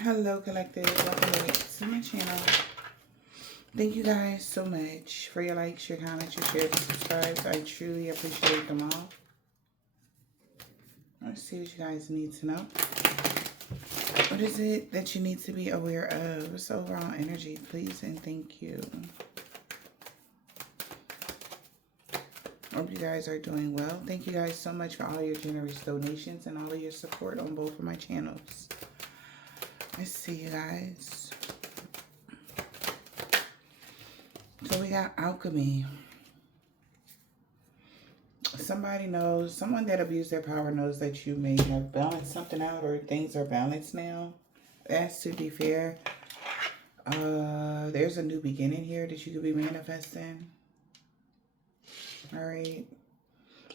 Hello, collective. Welcome back to my channel. Thank you guys so much for your likes, your comments, your shares, and subscribes. I truly appreciate them all. Let's see what you guys need to know. What is it that you need to be aware of? What's the overall energy, please, and thank you. Hope you guys are doing well. Thank you guys so much for all your generous donations and all of your support on both of my channels. Let's see, you guys. So we got alchemy. Somebody knows, someone that abused their power knows that you may have balanced something out or things are balanced now. That's to be fair. There's a new beginning here that you could be manifesting. All right.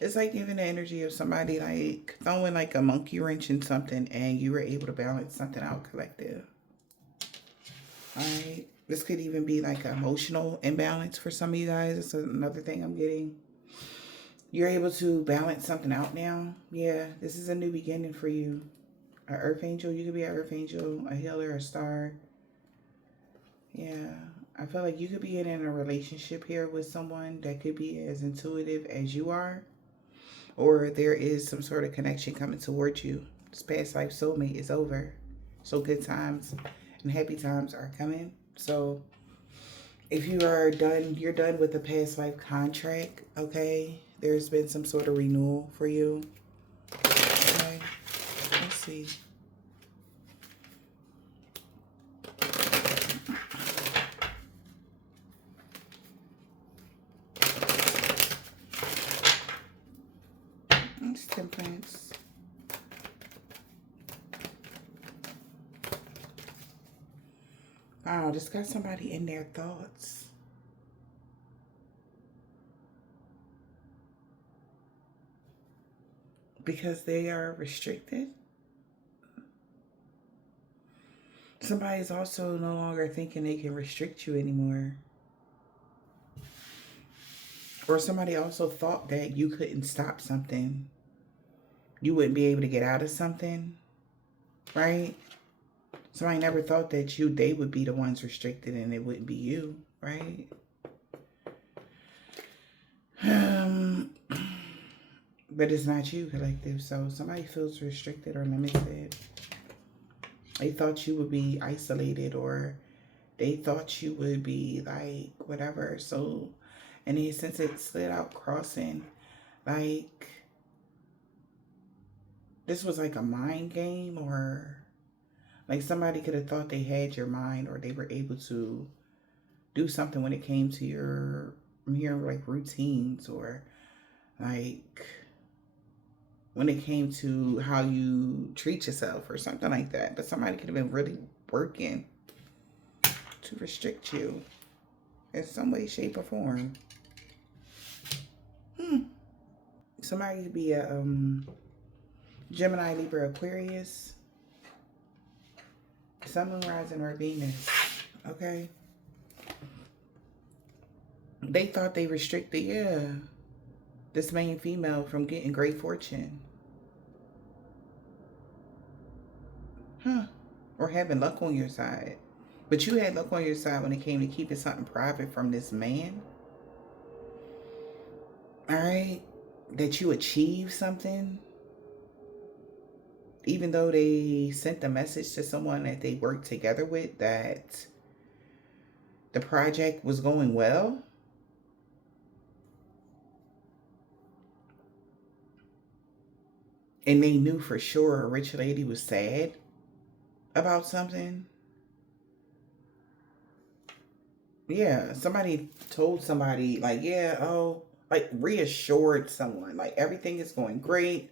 It's like giving the energy of somebody like throwing like a monkey wrench in something and you were able to balance something out, collective. All right. This could even be like an emotional imbalance for some of you guys. It's another thing I'm getting. You're able to balance something out now. Yeah, this is a new beginning for you. An earth angel. You could be an earth angel, a healer, a star. Yeah. I feel like you could be in a relationship here with someone that could be as intuitive as you are. Or there is some sort of connection coming towards you. This past life soulmate is over. So good times and happy times are coming. So if you are done, you're done with the past life contract, okay? There's been some sort of renewal for you. Okay, let's see. It's Temperance. Wow, just got somebody in their thoughts. Because they are restricted. Somebody's also no longer thinking they can restrict you anymore. Or somebody also thought that you couldn't stop something. You wouldn't be able to get out of something, right? Somebody never thought that they would be the ones restricted and it wouldn't be you, right? But it's not you, collective. So somebody feels restricted or limited. They thought you would be isolated or they thought you would be like whatever. So, and then since it slid out crossing, like this was like a mind game, or like somebody could have thought they had your mind or they were able to do something when it came to your like routines, or like when it came to how you treat yourself or something like that. But somebody could have been really working to restrict you in some way, shape, or form. Somebody could be a Gemini, Libra, Aquarius, Sun, Moon, Rising, or Venus. Okay. They thought they restricted, this main female from getting great fortune. Or having luck on your side. But you had luck on your side when it came to keeping something private from this man. All right? That you achieved something. Even though they sent the message to someone that they worked together with that the project was going well. And they knew for sure a rich lady was sad about something. Yeah, somebody told somebody like, like reassured someone like everything is going great.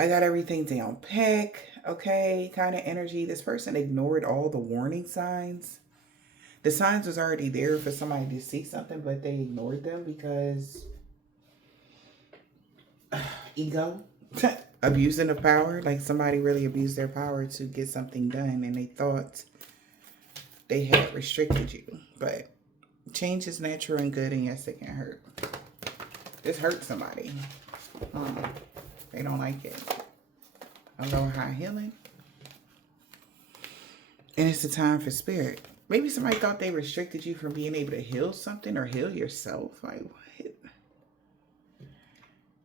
I got everything down pack, okay, kind of energy. This person ignored all the warning signs. The signs was already there for somebody to see something, but they ignored them because ego, abusing of power. Like somebody really abused their power to get something done, and they thought they had restricted you. But change is natural and good, and yes, it can hurt. This hurt somebody. They don't like it. A low high healing. And it's the time for spirit. Maybe somebody thought they restricted you from being able to heal something or heal yourself. Like, what?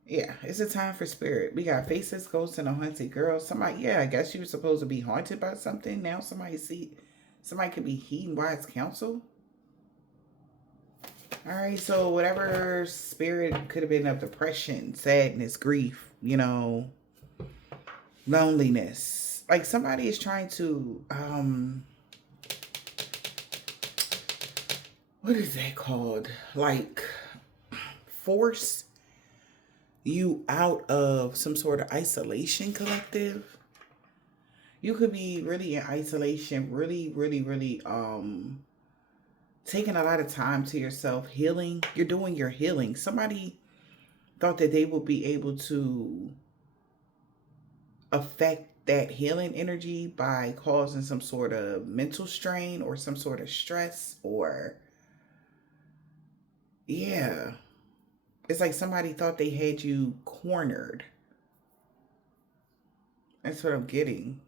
Yeah, it's a time for spirit. We got faceless ghosts and a haunted girl. Somebody, yeah, I guess you were supposed to be haunted by something. Now somebody could be heeding wise counsel. All right, so whatever spirit could have been of depression, sadness, grief, loneliness. Like somebody is trying to, what is that called? Like force you out of some sort of isolation collective. You could be really in isolation, really, really, really, taking a lot of time to yourself, healing. You're doing your healing. Somebody thought that they would be able to affect that healing energy by causing some sort of mental strain or some sort of stress, or yeah, it's like somebody thought they had you cornered. That's what I'm getting.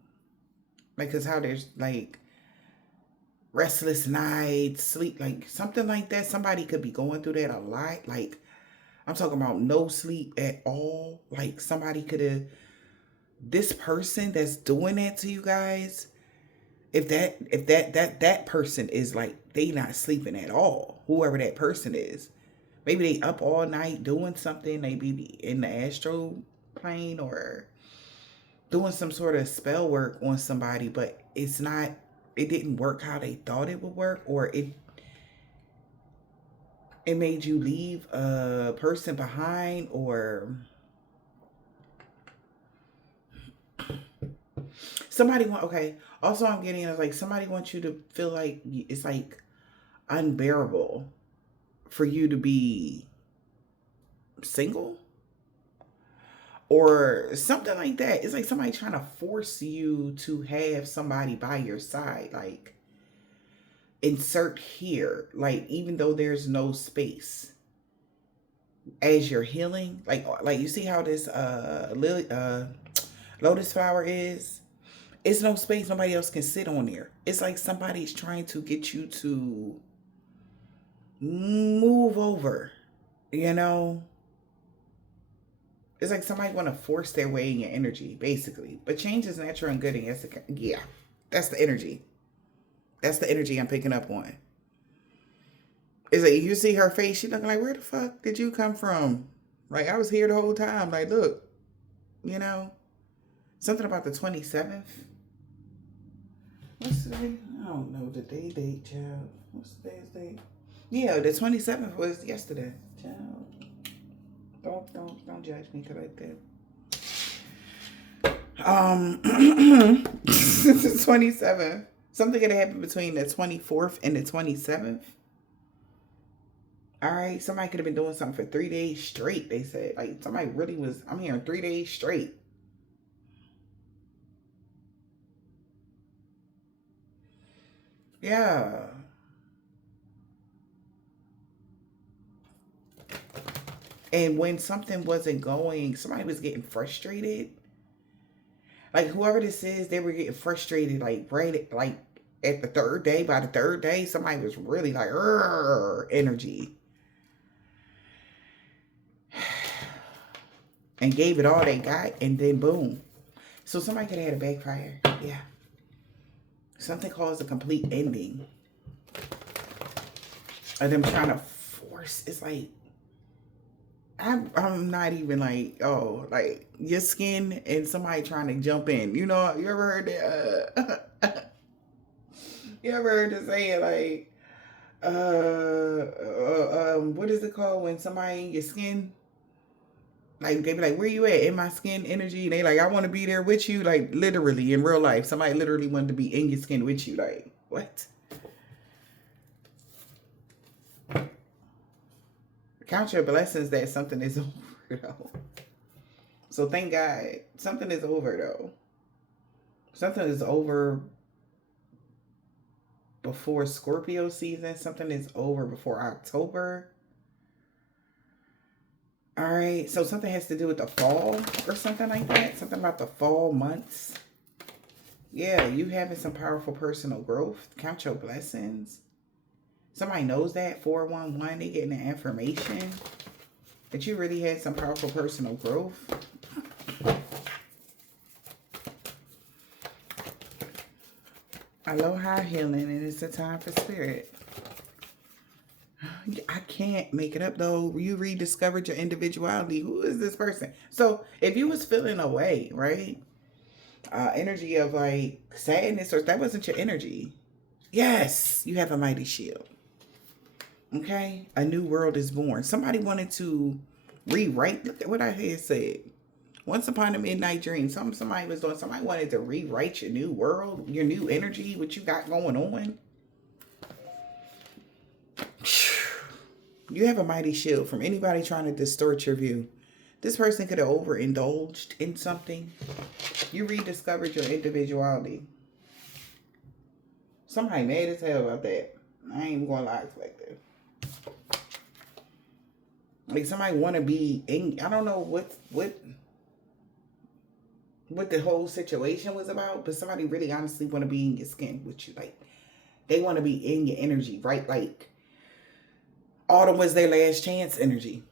Like, because how there's like restless nights, sleep, like something like that. Somebody could be going through that a lot. Like, I'm talking about no sleep at all. Like, somebody could have, this person that's doing that to you guys, if that person is like, they not sleeping at all, whoever that person is, maybe they up all night doing something, maybe in the astral plane or doing some sort of spell work on somebody, but it didn't work how they thought it would work, or it made you leave a person behind, or somebody want, okay, also I'm getting is like somebody wants you to feel like it's like unbearable for you to be single or something like that. It's like somebody trying to force you to have somebody by your side, like insert here, like even though there's no space as you're healing, like you see how this lily lotus flower is. It's no space, nobody else can sit on there. It's like somebody's trying to get you to move over, It's like somebody want to force their way in your energy, basically. But change is natural and good, and yeah, that's the energy. That's the energy I'm picking up on. It's like you see her face, she looking like, where the fuck did you come from? Like, I was here the whole time. Like, look, something about the 27th. What's the day? I don't know the date, child. What's the day's date? Yeah, the 27th was yesterday, child. Don't judge me like that. 27th. Something gonna happen between the 24th and the 27th. All right, somebody could have been doing something for 3 days straight. They said, like, somebody really was. I'm hearing 3 days straight. Yeah. And when something wasn't going, somebody was getting frustrated. Like, whoever this is, they were getting frustrated, like, right, like, at the third day. By the third day, somebody was really like, energy. And gave it all they got, and then boom. So somebody could have had a backfire. Yeah. Something caused a complete ending. Of them trying to force, it's like, I'm not even like, oh, like your skin and somebody trying to jump in. You ever heard that? You ever heard the saying like, what is it called when somebody in your skin? Like they be like, where you at? In my skin energy. And they like, I want to be there with you. Like literally in real life, somebody literally wanted to be in your skin with you. Like what? Count your blessings that something is over though. So thank God something is over though. Something is over before Scorpio season. Something is over before October. All right. So something has to do with the fall or something like that. Something about the fall months. Yeah, you having some powerful personal growth. Count your blessings. Somebody knows that. 411, they getting the information that you really had some powerful personal growth. Aloha healing, and it's a time for spirit. I can't make it up though. You rediscovered your individuality. Who is this person? So if you was feeling away, right? Energy of like sadness, or that wasn't your energy. Yes, you have a mighty shield. Okay, a new world is born. Somebody wanted to rewrite. Look at what I had said. Once upon a midnight dream, somebody was doing. Somebody wanted to rewrite your new world, your new energy, what you got going on. You have a mighty shield from anybody trying to distort your view. This person could have overindulged in something. You rediscovered your individuality. Somebody mad as hell about that. I ain't even gonna lie like that. Like somebody want to be in. I don't know what the whole situation was about, but somebody really honestly want to be in your skin with you. Like they want to be in your energy, right? Like autumn was their last chance energy,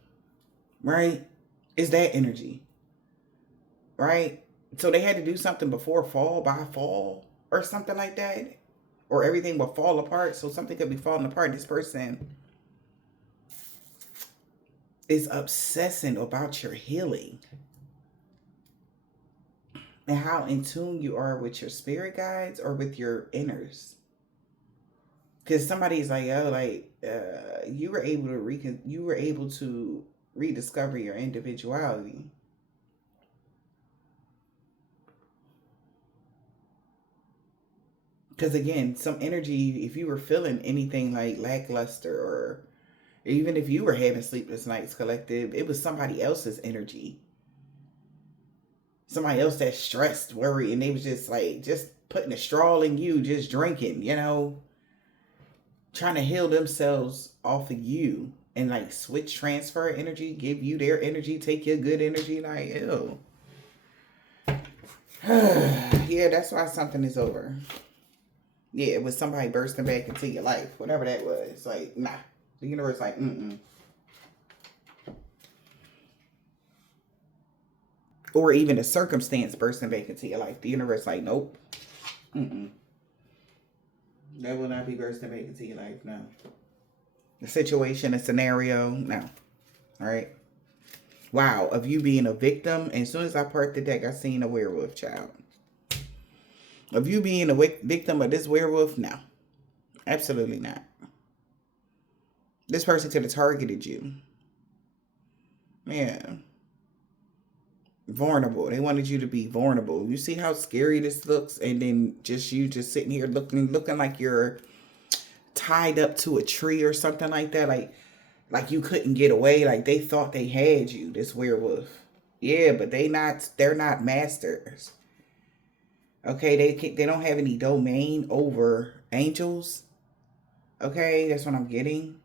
right? Is that energy, right? So they had to do something before fall, by fall, or something like that, or everything will fall apart. So something could be falling apart. This person is obsessing about your healing and how in tune you are with your spirit guides or with your inners. Because somebody's like, oh, like you were able to rediscover your individuality. Because again, some energy, if you were feeling anything like lackluster, or even if you were having sleepless nights, collective, it was somebody else's energy. Somebody else that's stressed, worried, and they was just like, just putting a straw in you, just drinking, trying to heal themselves off of you and like switch, transfer energy, give you their energy, take your good energy, like, ew. Yeah, that's why something is over. Yeah, it was somebody bursting back into your life, whatever that was. Like, nah. The universe like, Or even a circumstance bursting back into your life. The universe like, nope. That will not be bursting back into your life, no. A situation, a scenario, no. All right. Wow, of you being a victim. And as soon as I part the deck, I seen a werewolf, child. Of you being a victim of this werewolf, no. Absolutely not. This person could have targeted you. Yeah. Vulnerable. They wanted you to be vulnerable. You see how scary this looks? And then you just sitting here looking like you're tied up to a tree or something like that. Like you couldn't get away. Like they thought they had you, this werewolf. Yeah, but they're not masters. Okay, they don't have any domain over angels. Okay, that's what I'm getting.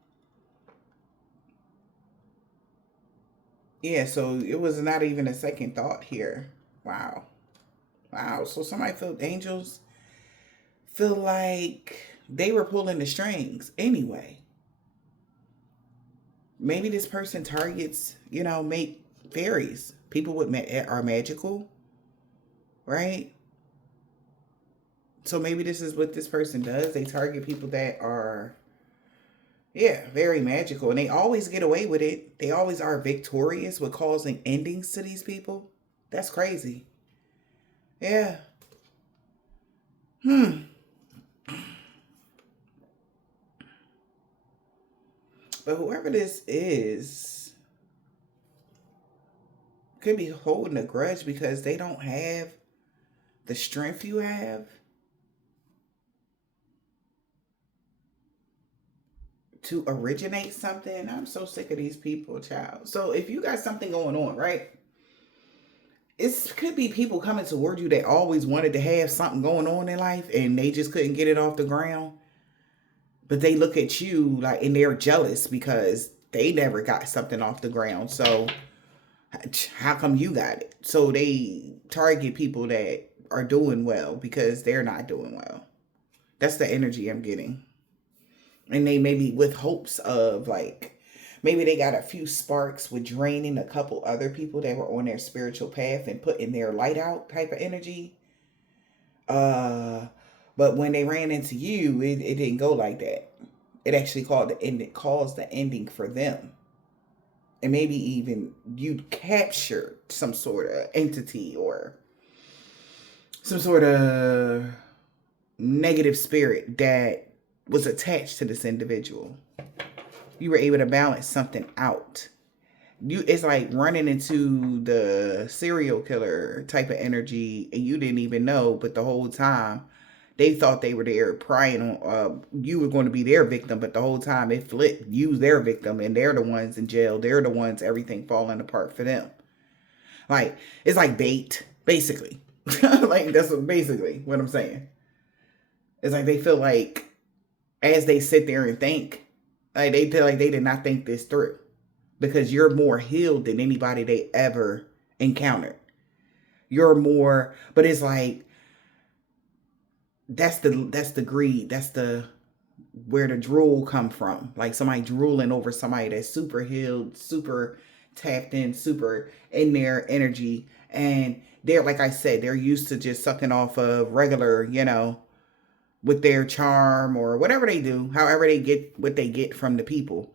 Yeah, so it was not even a second thought here. Wow. So somebody felt angels feel like they were pulling the strings anyway. Maybe this person targets, make fairies. People are magical, right? So maybe this is what this person does. They target people that are, very magical. And they always get away with it. They always are victorious with causing endings to these people. That's crazy. Yeah. But whoever this is could be holding a grudge because they don't have the strength you have to originate something. I'm so sick of these people, child. So if you got something going on, right? It could be people coming toward you that always wanted to have something going on in life and they just couldn't get it off the ground. But they look at you like, and they're jealous because they never got something off the ground. So how come you got it? So they target people that are doing well because they're not doing well. That's the energy I'm getting. And they maybe with hopes of like, maybe they got a few sparks with draining a couple other people that were on their spiritual path and putting their light out type of energy. But when they ran into you, it didn't go like that. It actually caused the ending for them. And maybe even you captured some sort of entity or some sort of negative spirit that was attached to this individual. You were able to balance something out. It's like running into the serial killer type of energy, and you didn't even know, but the whole time they thought they were there prying on you were going to be their victim, but the whole time it flipped. You their victim, and they're the ones in jail. They're the ones everything falling apart for them. Like, it's like bait, basically. Like, that's basically what I'm saying. It's like they feel like as they sit there and think, like they feel like they did not think this through because you're more healed than anybody they ever encountered. You're more, but it's like that's the greed. That's the where the drool come from. Like somebody drooling over somebody that's super healed, super tapped in, super in their energy. And they're, like I said, they're used to just sucking off of regular, with their charm or whatever they do, however they get what they get from the people.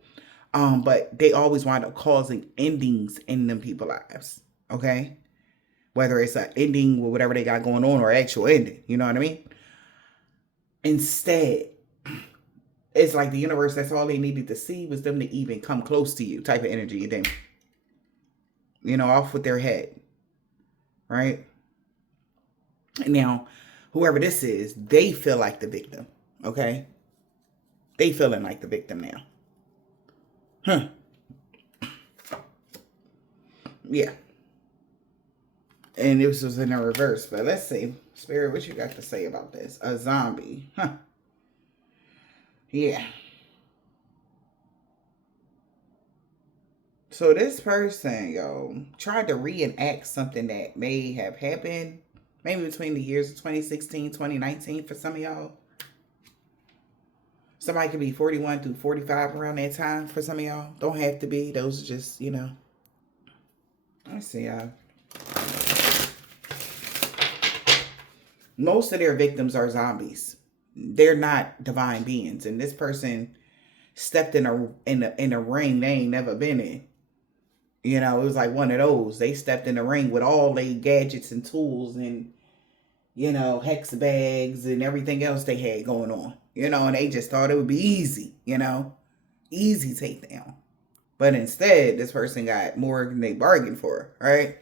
But they always wind up causing endings in them people's lives. Okay. Whether it's an ending with whatever they got going on or actual ending, you know what I mean? Instead, it's like the universe, that's all they needed to see was them to even come close to you type of energy. And then, off with their head. Right? Now, whoever this is, they feel like the victim. Okay? They feeling like the victim now. Yeah. And this was in the reverse. But let's see. Spirit, what you got to say about this? A zombie. Yeah. So this person, tried to reenact something that may have happened maybe between the years of 2016, 2019 for some of y'all. Somebody could be 41 through 45 around that time for some of y'all. Don't have to be. Those are just, Let's see, y'all. Most of their victims are zombies. They're not divine beings. And this person stepped in a ring they ain't never been in. It was like one of those. They stepped in the ring with all their gadgets and tools and, hex bags and everything else they had going on. And they just thought it would be easy, easy takedown. But instead, this person got more than they bargained for, right?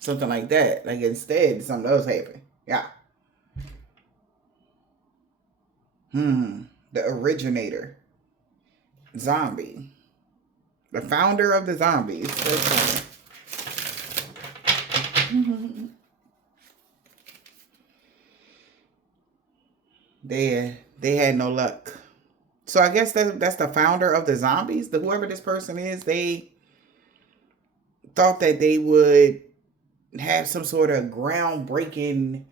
Something like that. Like instead, something else happened. Yeah. The originator. Zombie. The founder of the zombies. They had no luck. So I guess that's the founder of the zombies. Whoever this person is, they thought that they would have some sort of groundbreaking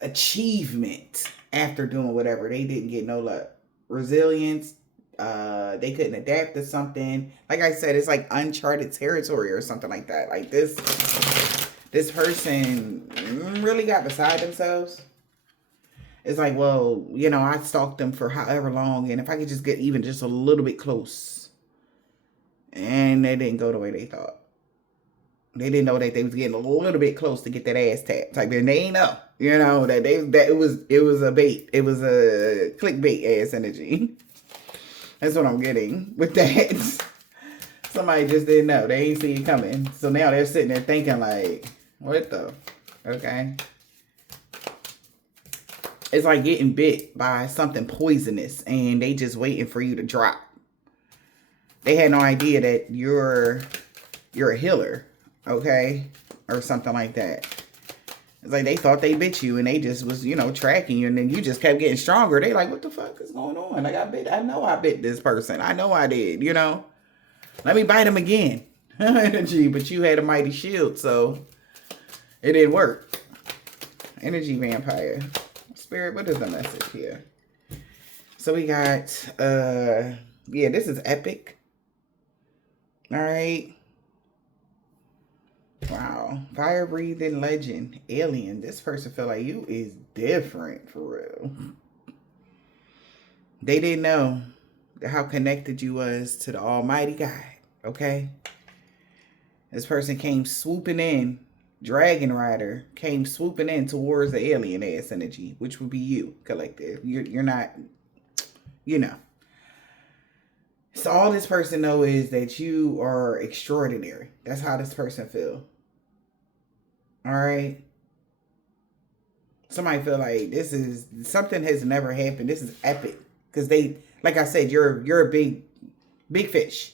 achievement after doing whatever. They didn't get no luck. Resilience. They couldn't adapt to something. Like I said, it's like uncharted territory or something like that. Like this person really got beside themselves. It's like, well, I stalked them for however long, and if I could just get even just a little bit close. And they didn't go the way they thought. They didn't know that they was getting a little bit close to get that ass tapped. Like, they ain't know, that it was a bait. It was a clickbait ass energy. That's what I'm getting with that. Somebody just didn't know. They ain't see it coming. So now they're sitting there thinking like, what the? Okay. It's like getting bit by something poisonous and they just waiting for you to drop. They had no idea that you're a healer, okay? Or something like that. It's like they thought they bit you and they just was, tracking you, and then you just kept getting stronger. They like, what the fuck is going on? Like, I know I bit this person. I know I did, Let me bite him again. Energy, but you had a mighty shield, so it didn't work. energy vampire. Spirit, what is the message here? So we got, yeah, this is epic. All right. Wow. Fire breathing legend. Alien. This person feel like you is different for real. They didn't know how connected you was to the Almighty God. Okay. This person came swooping in. Dragon Rider came swooping in towards the alien ass energy, which would be you, collective. You're not, you know. So all this person know is that you are extraordinary. That's how this person feel. All right. Somebody feel like this is something has never happened. This is epic because they, like I said, you're a big fish.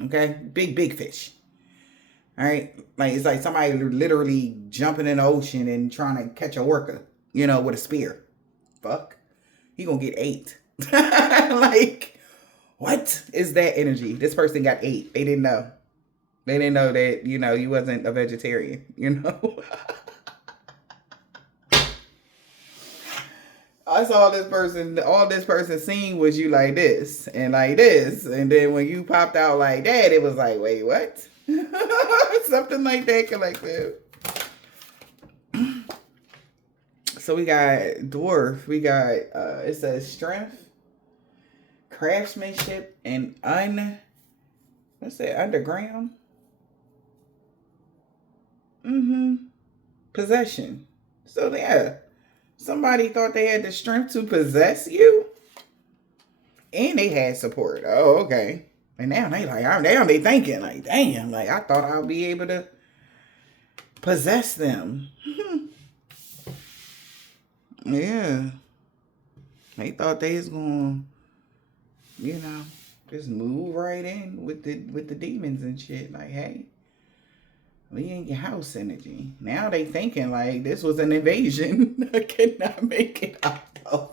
Okay, big fish. All right, like it's like somebody literally jumping in the ocean and trying to catch a orca, with a spear. Fuck, he gonna get 8. Like, what is that energy? This person got 8. They didn't know. They didn't know that you wasn't a vegetarian. I saw all this person seen was you like this, and then when you popped out like that, it was like, wait, what? Something like that, collective. So we got dwarf. We got it says strength, craftsmanship, and what's that? Underground. Possession. So yeah. Somebody thought they had the strength to possess you. And they had support. Oh, okay. And now they thinking like, damn, like I thought I'll be able to possess them. Yeah. They thought they was gonna, just move right in with the demons and shit. Like, hey, we in your house energy. Now they thinking like this was an invasion. I cannot make it out though.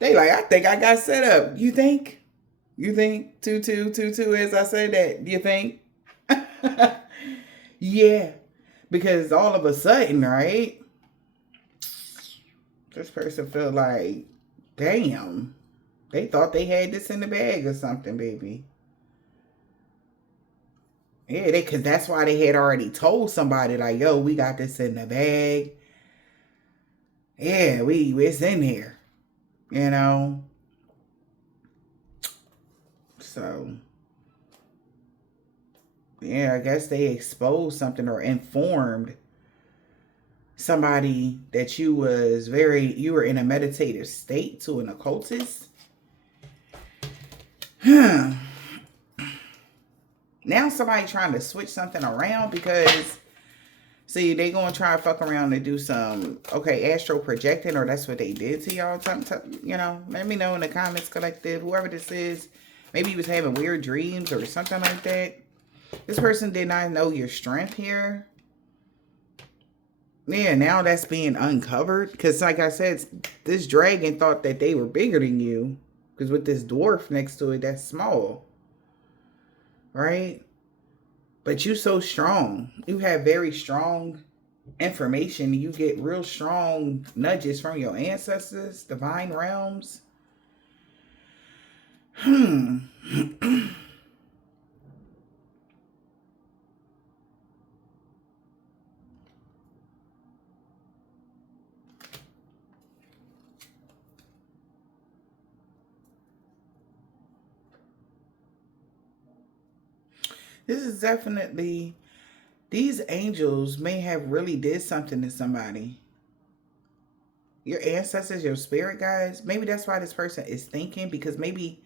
They like, I think I got set up. You think? You think 2222 as I said that? You think? Yeah. Because all of a sudden, right? This person felt like, damn. They thought they had this in the bag or something, baby. Yeah, because that's why they had already told somebody like, yo, we got this in the bag. Yeah, it's in here. So, yeah, I guess they exposed something or informed somebody that you were in a meditative state to an occultist. Now somebody trying to switch something around because, see, they gonna try to fuck around and do some, astral projecting, or that's what they did to y'all. Let me know in the comments, collective, whoever this is. Maybe he was having weird dreams or something like that. This person did not know your strength here. Yeah, now that's being uncovered. Because like I said, this dragon thought that they were bigger than you. Because with this dwarf next to it, that's small. Right? But you so strong. You have very strong information. You get real strong nudges from your ancestors, divine realms. This is definitely, these angels may have really did something to somebody. Your ancestors, your spirit guides, maybe that's why this person is thinking, because maybe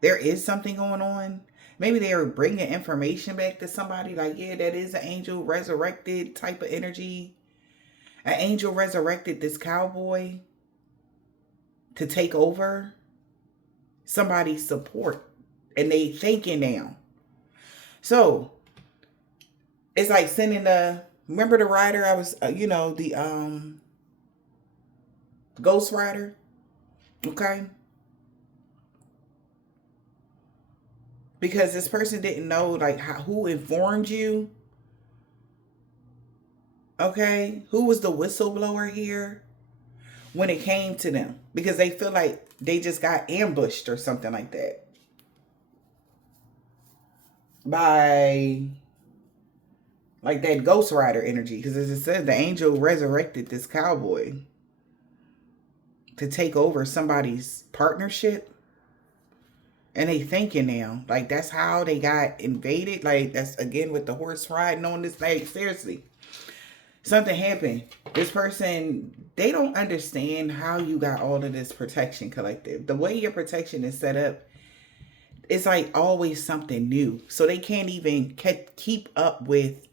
there is something going on. Maybe they are bringing information back to somebody like, yeah, that is an angel resurrected type of energy. An angel resurrected this cowboy to take over somebody's support. And they thinking now. So, it's like sending remember the rider I was, the Ghost Rider? Okay? Because this person didn't know, like, who informed you Okay? Who was the whistleblower here when it came to them? Because they feel like they just got ambushed or something like that by like that Ghost Rider energy. Because as it says, the angel resurrected this cowboy to take over somebody's partnership. And they thinking now, like that's how they got invaded. Like that's again with the horse riding on this. Like seriously, something happened. This person, they don't understand how you got all of this protection collective. The way your protection is set up, it's like always something new. So they can't even keep up with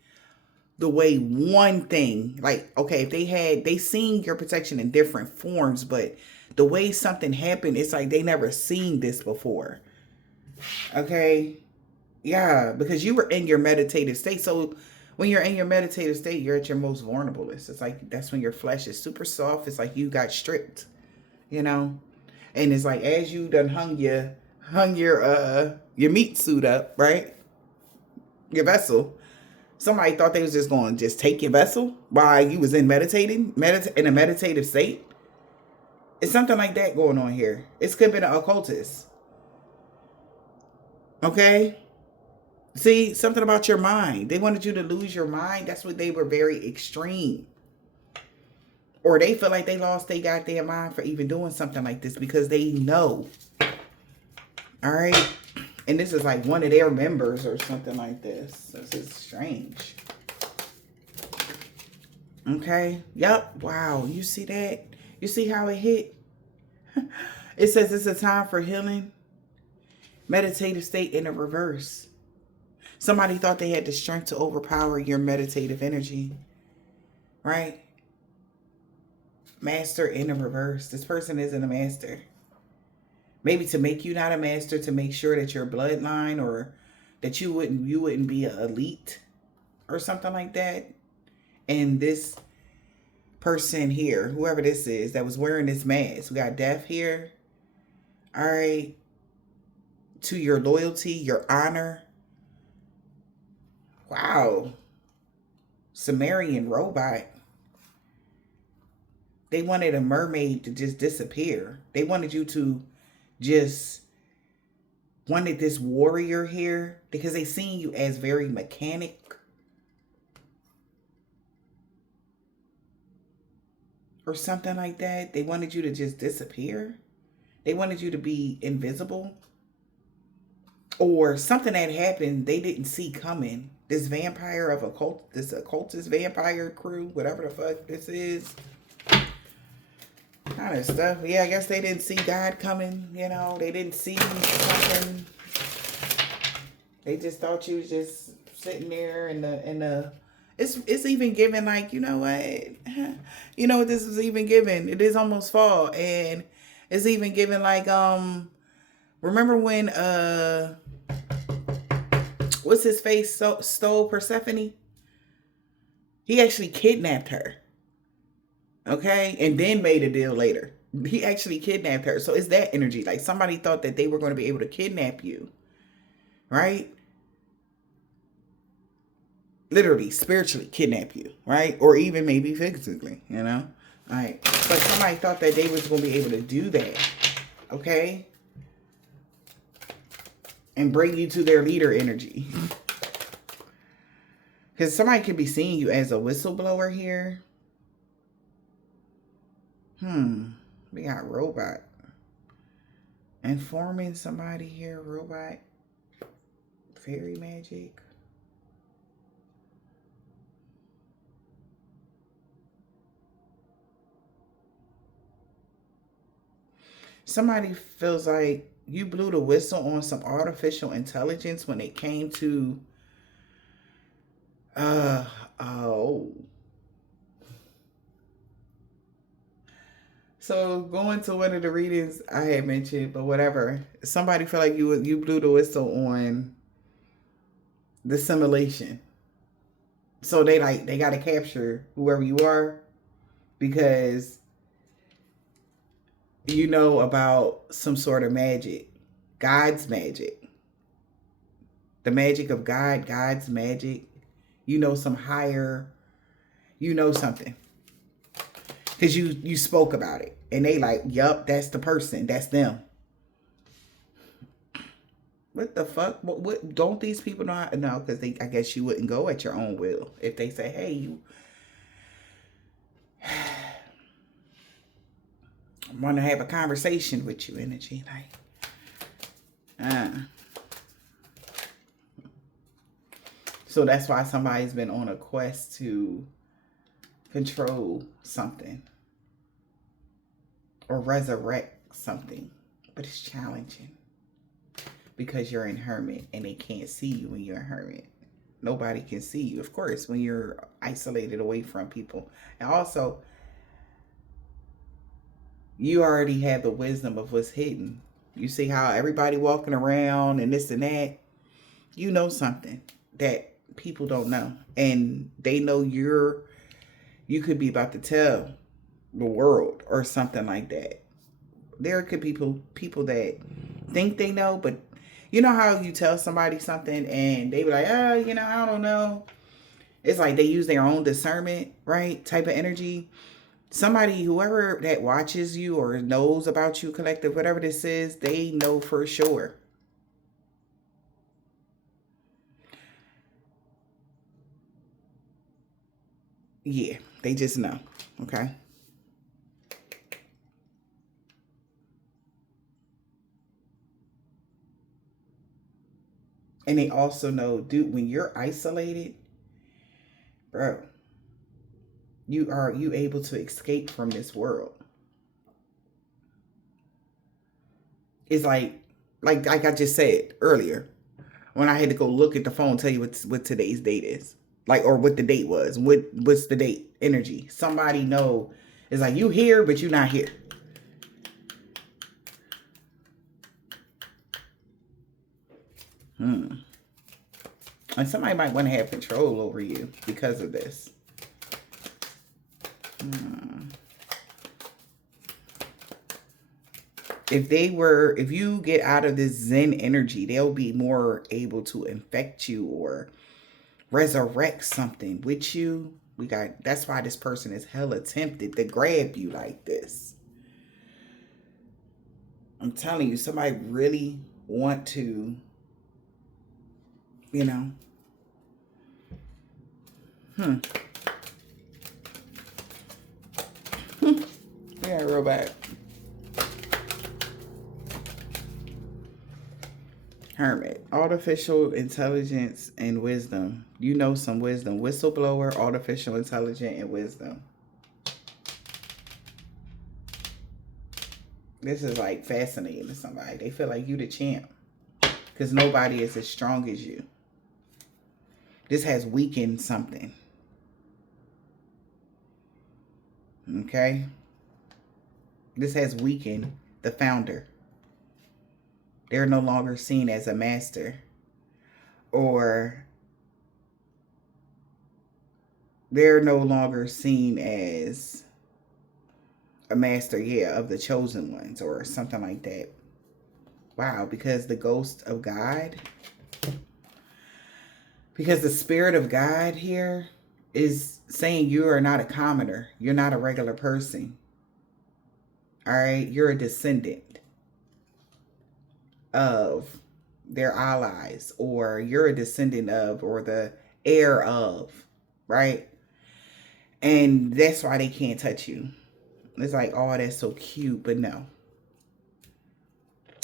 the way one thing, like, okay, if they seen your protection in different forms, but the way something happened, it's like they never seen this before. Okay. Yeah, because you were in your meditative state. So when you're in your meditative state, you're at your most vulnerablest. It's like that's when your flesh is super soft. It's like you got stripped, you know? And it's like as you done hung your meat suit up, right? Your vessel. Somebody thought they was just going to just take your vessel while you was in in a meditative state. It's something like that going on here. It's could be an occultist. Okay? See, something about your mind. They wanted you to lose your mind. That's what they were very extreme. Or they feel like they lost their goddamn mind for even doing something like this because they know. All right? And this is like one of their members or something like this. This is strange. Okay? Yep. Wow. You see that? You see how it hit? It says it's a time for healing. Meditative state in a reverse. Somebody thought they had the strength to overpower your meditative energy. Right? Master in a reverse. This person isn't a master. Maybe to make you not a master, to make sure that your bloodline or that you wouldn't be an elite or something like that. And this person here, whoever this is that was wearing this mask, we got death here. All right. To your loyalty, your honor. Wow. Sumerian robot. They wanted a mermaid to just disappear. They wanted you to just wanted this warrior here because they seen you as very mechanic. Or something like that. They wanted you to just disappear. They wanted you to be invisible. Or something that happened they didn't see coming. This vampire of this occultist vampire crew, whatever the fuck this is. Kind of stuff. Yeah, I guess they didn't see God coming, you know. They didn't see something. They just thought you was just sitting there in the it's even given like, you know what? You know what this is even given? It is almost fall. And it's even given like remember when what's his face stole Persephone? He actually kidnapped her. Okay? And then made a deal later. He actually kidnapped her. So it's that energy. Like somebody thought that they were going to be able to kidnap you. Right? Literally, spiritually kidnap you. Right? Or even maybe physically, you know? All right. But somebody thought that they was going to be able to do that. Okay? And bring you to their leader energy. Because somebody could be seeing you as a whistleblower here. We got robot. Informing somebody here, robot. Fairy magic. Somebody feels like you blew the whistle on some artificial intelligence when it came to so going to one of the readings I had mentioned, but whatever. Somebody feel like you blew the whistle on the simulation. So they gotta capture whoever you are because you know about some sort of magic. God's magic. The magic of God, God's magic. You know some higher You know something. Because you spoke about it. And they like, yup, that's the person. That's them. What the fuck? What don't these people know? No, because I guess you wouldn't go at your own will. If they say, hey, you want to have a conversation with you, energy. Like, so that's why somebody's been on a quest to control something or resurrect something. But it's challenging because you're in hermit and they can't see you when you're a hermit. Nobody can see you, of course, when you're isolated away from people. And also, you already have the wisdom of what's hidden. You see how everybody walking around and this and that. You know something that people don't know. And they know you could be about to tell the world or something like that. There could be people that think they know, but you know how you tell somebody something and they be like, oh, I don't know. It's like they use their own discernment, right? Type of energy. Somebody, whoever that watches you or knows about you, collective, whatever this is, they know for sure. Yeah, they just know. Okay. And they also know, dude, when you're isolated, bro, you able to escape from this world. It's like I just said earlier, when I had to go look at the phone, tell you what today's date is. Like, or what the date was. What's the date? Energy. Somebody know. It's like you here, but you not here. And somebody might want to have control over you because of this. If you get out of this Zen energy, they'll be more able to infect you or resurrect something with you. That's why this person is hella tempted to grab you like this. I'm telling you, somebody really want to, Yeah, real bad. Hermit, artificial intelligence and wisdom. You know some wisdom. Whistleblower, artificial intelligence, and wisdom. This is like fascinating to somebody. They feel like you the champ because nobody is as strong as you. This has weakened something. Okay? This has weakened the founder. They're no longer seen as a master, or they're no longer seen as a master, of the chosen ones or something like that. Wow, because the ghost of God, because the spirit of God here is saying you are not a commoner. You're not a regular person. All right, you're a descendant of their allies, or you're a descendant of, or the heir of, right? And that's why they can't touch you. It's like, oh, that's so cute, but no.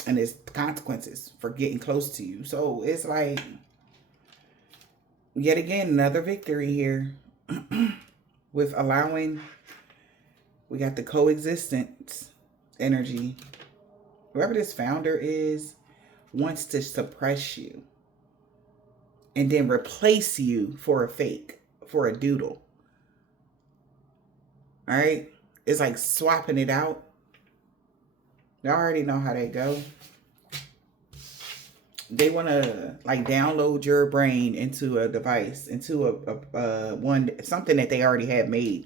And there's consequences for getting close to you. So it's like, yet again, another victory here with allowing. We got the coexistence energy. Whoever this founder is wants to suppress you and then replace you for a fake, for a doodle. All right? It's like swapping it out. Y'all already know how they go. They want to like download your brain into a device, into a something that they already have made.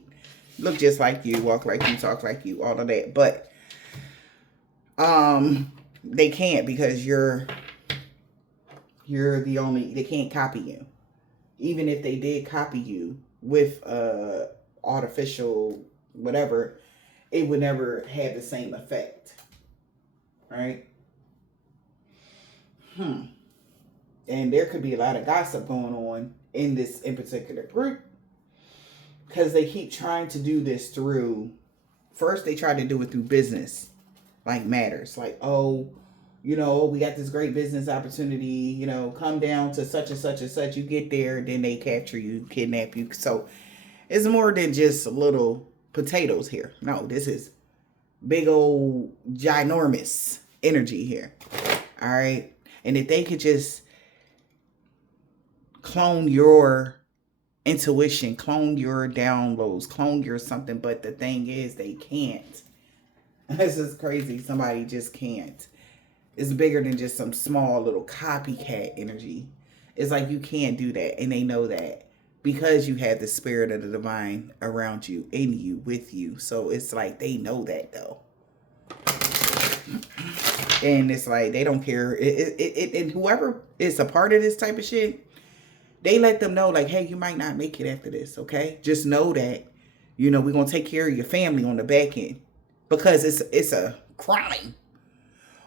Look just like you, walk like you, talk like you, all of that. But they can't, because you're the only, they can't copy you. Even if they did copy you with artificial whatever, it would never have the same effect, right? And there could be a lot of gossip going on in this in particular group, because they keep trying to do this through, first they try to do it through business, like matters, like, oh, you know, we got this great business opportunity, you know, come down to such and such and such. You get there, then they capture you, kidnap you. So it's more than just little potatoes here. No, this is big old ginormous energy here. All right. And if they could just clone your intuition, clone your downloads, clone your something, but the thing is they can't. This is crazy. Somebody just can't. It's bigger than just some small little copycat energy. It's like you can't do that. And they know that because you have the spirit of the divine around you, in you, with you. So it's like they know that though. And it's like they don't care. And whoever is a part of this type of shit, they let them know like, hey, you might not make it after this, okay? Just know that, you know, we're going to take care of your family on the back end. Because it's a crime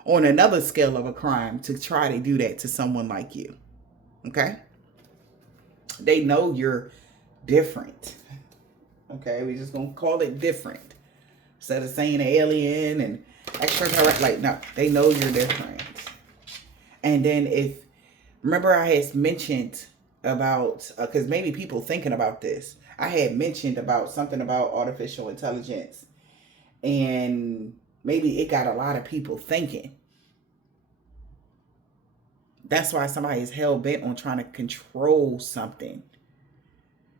on another scale of a crime to try to do that to someone like you. Okay? They know you're different. Okay? We're just going to call it different. Instead of saying alien and extraterrestrial, like, no, they know you're different. And then remember I had mentioned about, because maybe people thinking about this, I had mentioned about something about artificial intelligence. And maybe it got a lot of people thinking. That's why somebody is hell bent on trying to control something.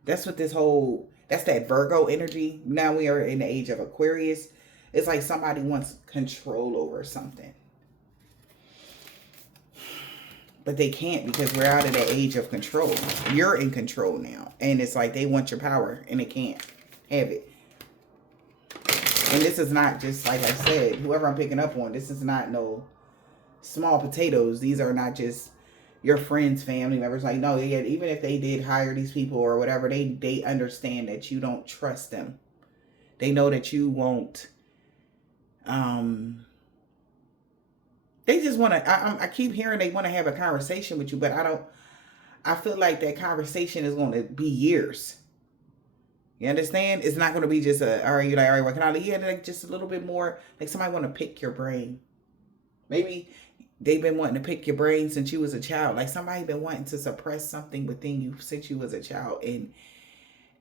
That's what that's that Virgo energy. Now we are in the age of Aquarius. It's like somebody wants control over something. But they can't, because we're out of that age of control. You're in control now. And it's like they want your power and they can't have it. And this is not just, like I said, whoever I'm picking up on, this is not no small potatoes. These are not just your friends, family members. Like, no, yeah, even if they did hire these people or whatever, they understand that you don't trust them. They know that you won't. They just want to, I keep hearing they want to have a conversation with you, but I feel like that conversation is going to be years. You understand? It's not going to be just all right, you're like, all right, what can I do? Yeah, like just a little bit more, like somebody want to pick your brain. Maybe they've been wanting to pick your brain since you was a child. Like somebody been wanting to suppress something within you since you was a child, and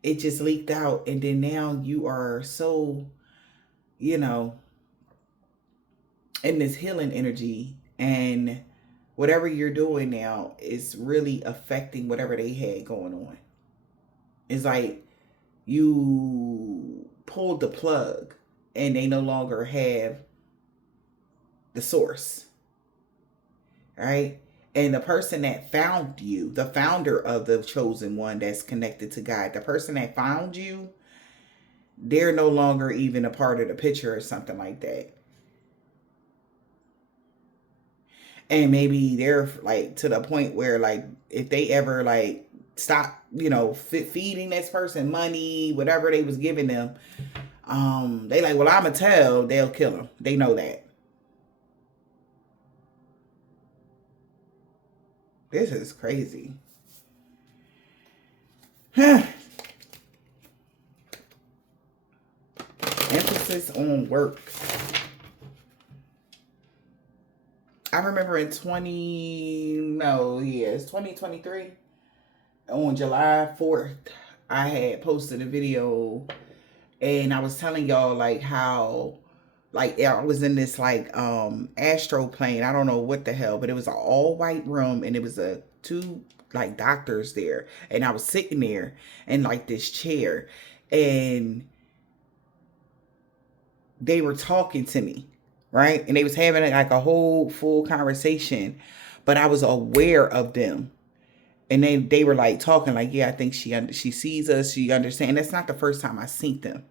it just leaked out. And then now you are so, you know, in this healing energy, and whatever you're doing now is really affecting whatever they had going on. It's like you pulled the plug and they no longer have the source, right? And the person that found you, the founder of the chosen one that's connected to God, the person that found you, they're no longer even a part of the picture or something like that. And maybe they're like to the point where like if they ever like stop, you know, feeding this person money, whatever they was giving them, they like, well, I'ma tell, they'll kill them. They know that. This is crazy. Emphasis on work. I remember in 2023, on July 4th, I had posted a video and I was telling y'all like how like I was in this like astro plane. I don't know what the hell, but it was an all white room and it was two like doctors there, and I was sitting there in like this chair and they were talking to me, right? And they was having like a whole full conversation, but I was aware of them. And they were like talking like, yeah, I think she sees us, she understands. That's not the first time I seen them.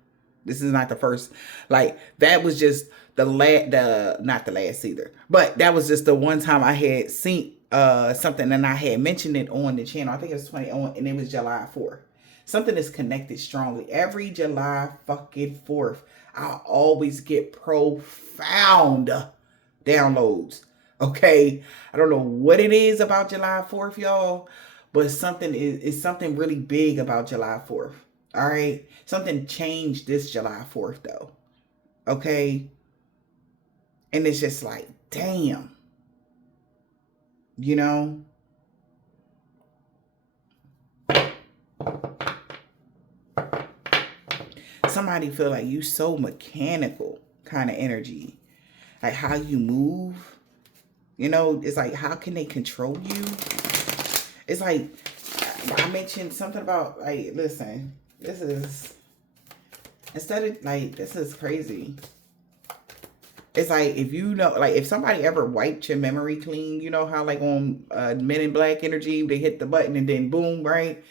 This is not the first, like that was just not the last either, but that was just the one time I had seen something and I had mentioned it on the channel. I think it was and it was July 4th. Something is connected strongly. Every July fucking 4th, I always get profound downloads. Okay? I don't know what it is about July 4th, y'all, but something is something really big about July 4th. All right? Something changed this July 4th though. Okay? And it's just like, damn. You know? Somebody feel like you so mechanical kind of energy. Like how you move. You know, it's like, how can they control you? It's like, I mentioned something about, like, listen, this is, instead of, like, this is crazy. It's like, if you know, like, if somebody ever wiped your memory clean, you know how, like, on Men in Black Energy, they hit the button and then boom, right?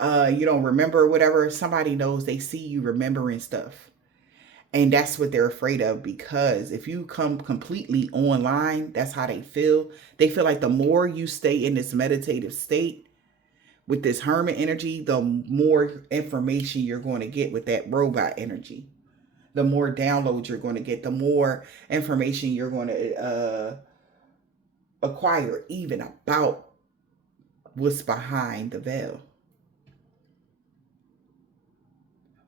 You don't remember or whatever. Somebody knows, they see you remembering stuff. And that's what they're afraid of, because if you come completely online, that's how they feel. They feel like the more you stay in this meditative state with this hermit energy, the more information you're going to get with that robot energy. The more downloads you're going to get, the more information you're going to acquire, even about what's behind the veil.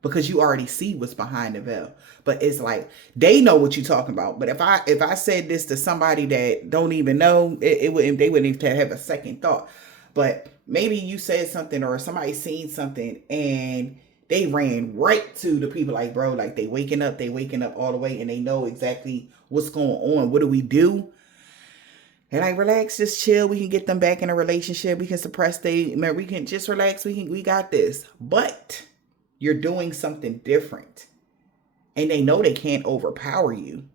Because you already see what's behind the veil. But it's like, they know what you're talking about. But if I said this to somebody that don't even know, they wouldn't even have a second thought. But maybe you said something, or somebody seen something, and they ran right to the people like, bro, like, they waking up all the way, and they know exactly what's going on. What do we do? And like, relax, just chill. We can get them back in a relationship. We can suppress we can just relax. We got this. But you're doing something different. And they know they can't overpower you.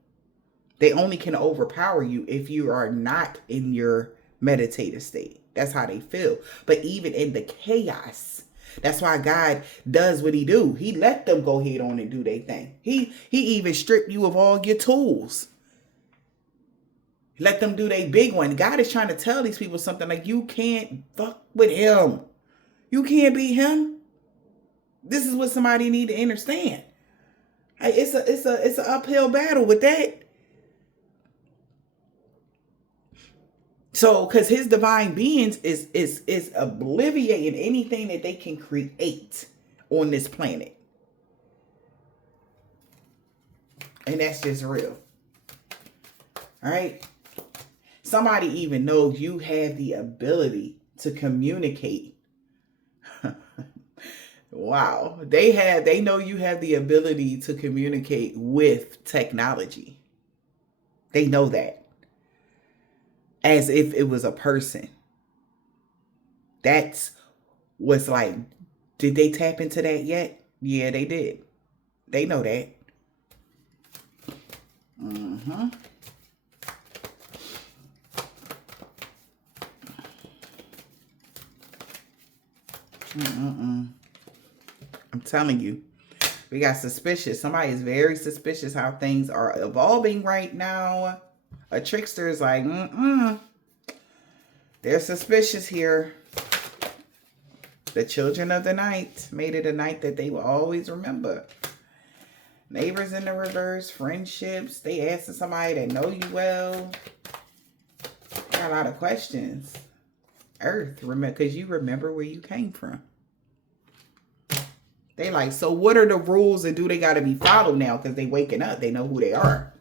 They only can overpower you if you are not in your meditative state. That's how they feel. But even in the chaos, that's why God does what he do. He let them go ahead on and do their thing. He even stripped you of all your tools. Let them do their big one. God is trying to tell these people something, like, you can't fuck with him. You can't beat him. This is what somebody need to understand. It's an uphill battle with that. So, because his divine beings is obliviating anything that they can create on this planet. And that's just real. All right. Somebody even knows you have the ability to communicate. Wow. They know you have the ability to communicate with technology. They know that. As if it was a person. That's what's like, did they tap into that yet? Yeah, they did. They know that. Mm-hmm. I'm telling you, we got suspicious. Somebody is very suspicious how things are evolving right now. A trickster is like, they're suspicious here. The children of the night made it a night that they will always remember. Neighbors in the reverse, friendships. They asking somebody that know you well. Got a lot of questions. Earth, remember, because you remember where you came from. They like, so what are the rules, and do they got to be followed now? Because they waking up. They know who they are.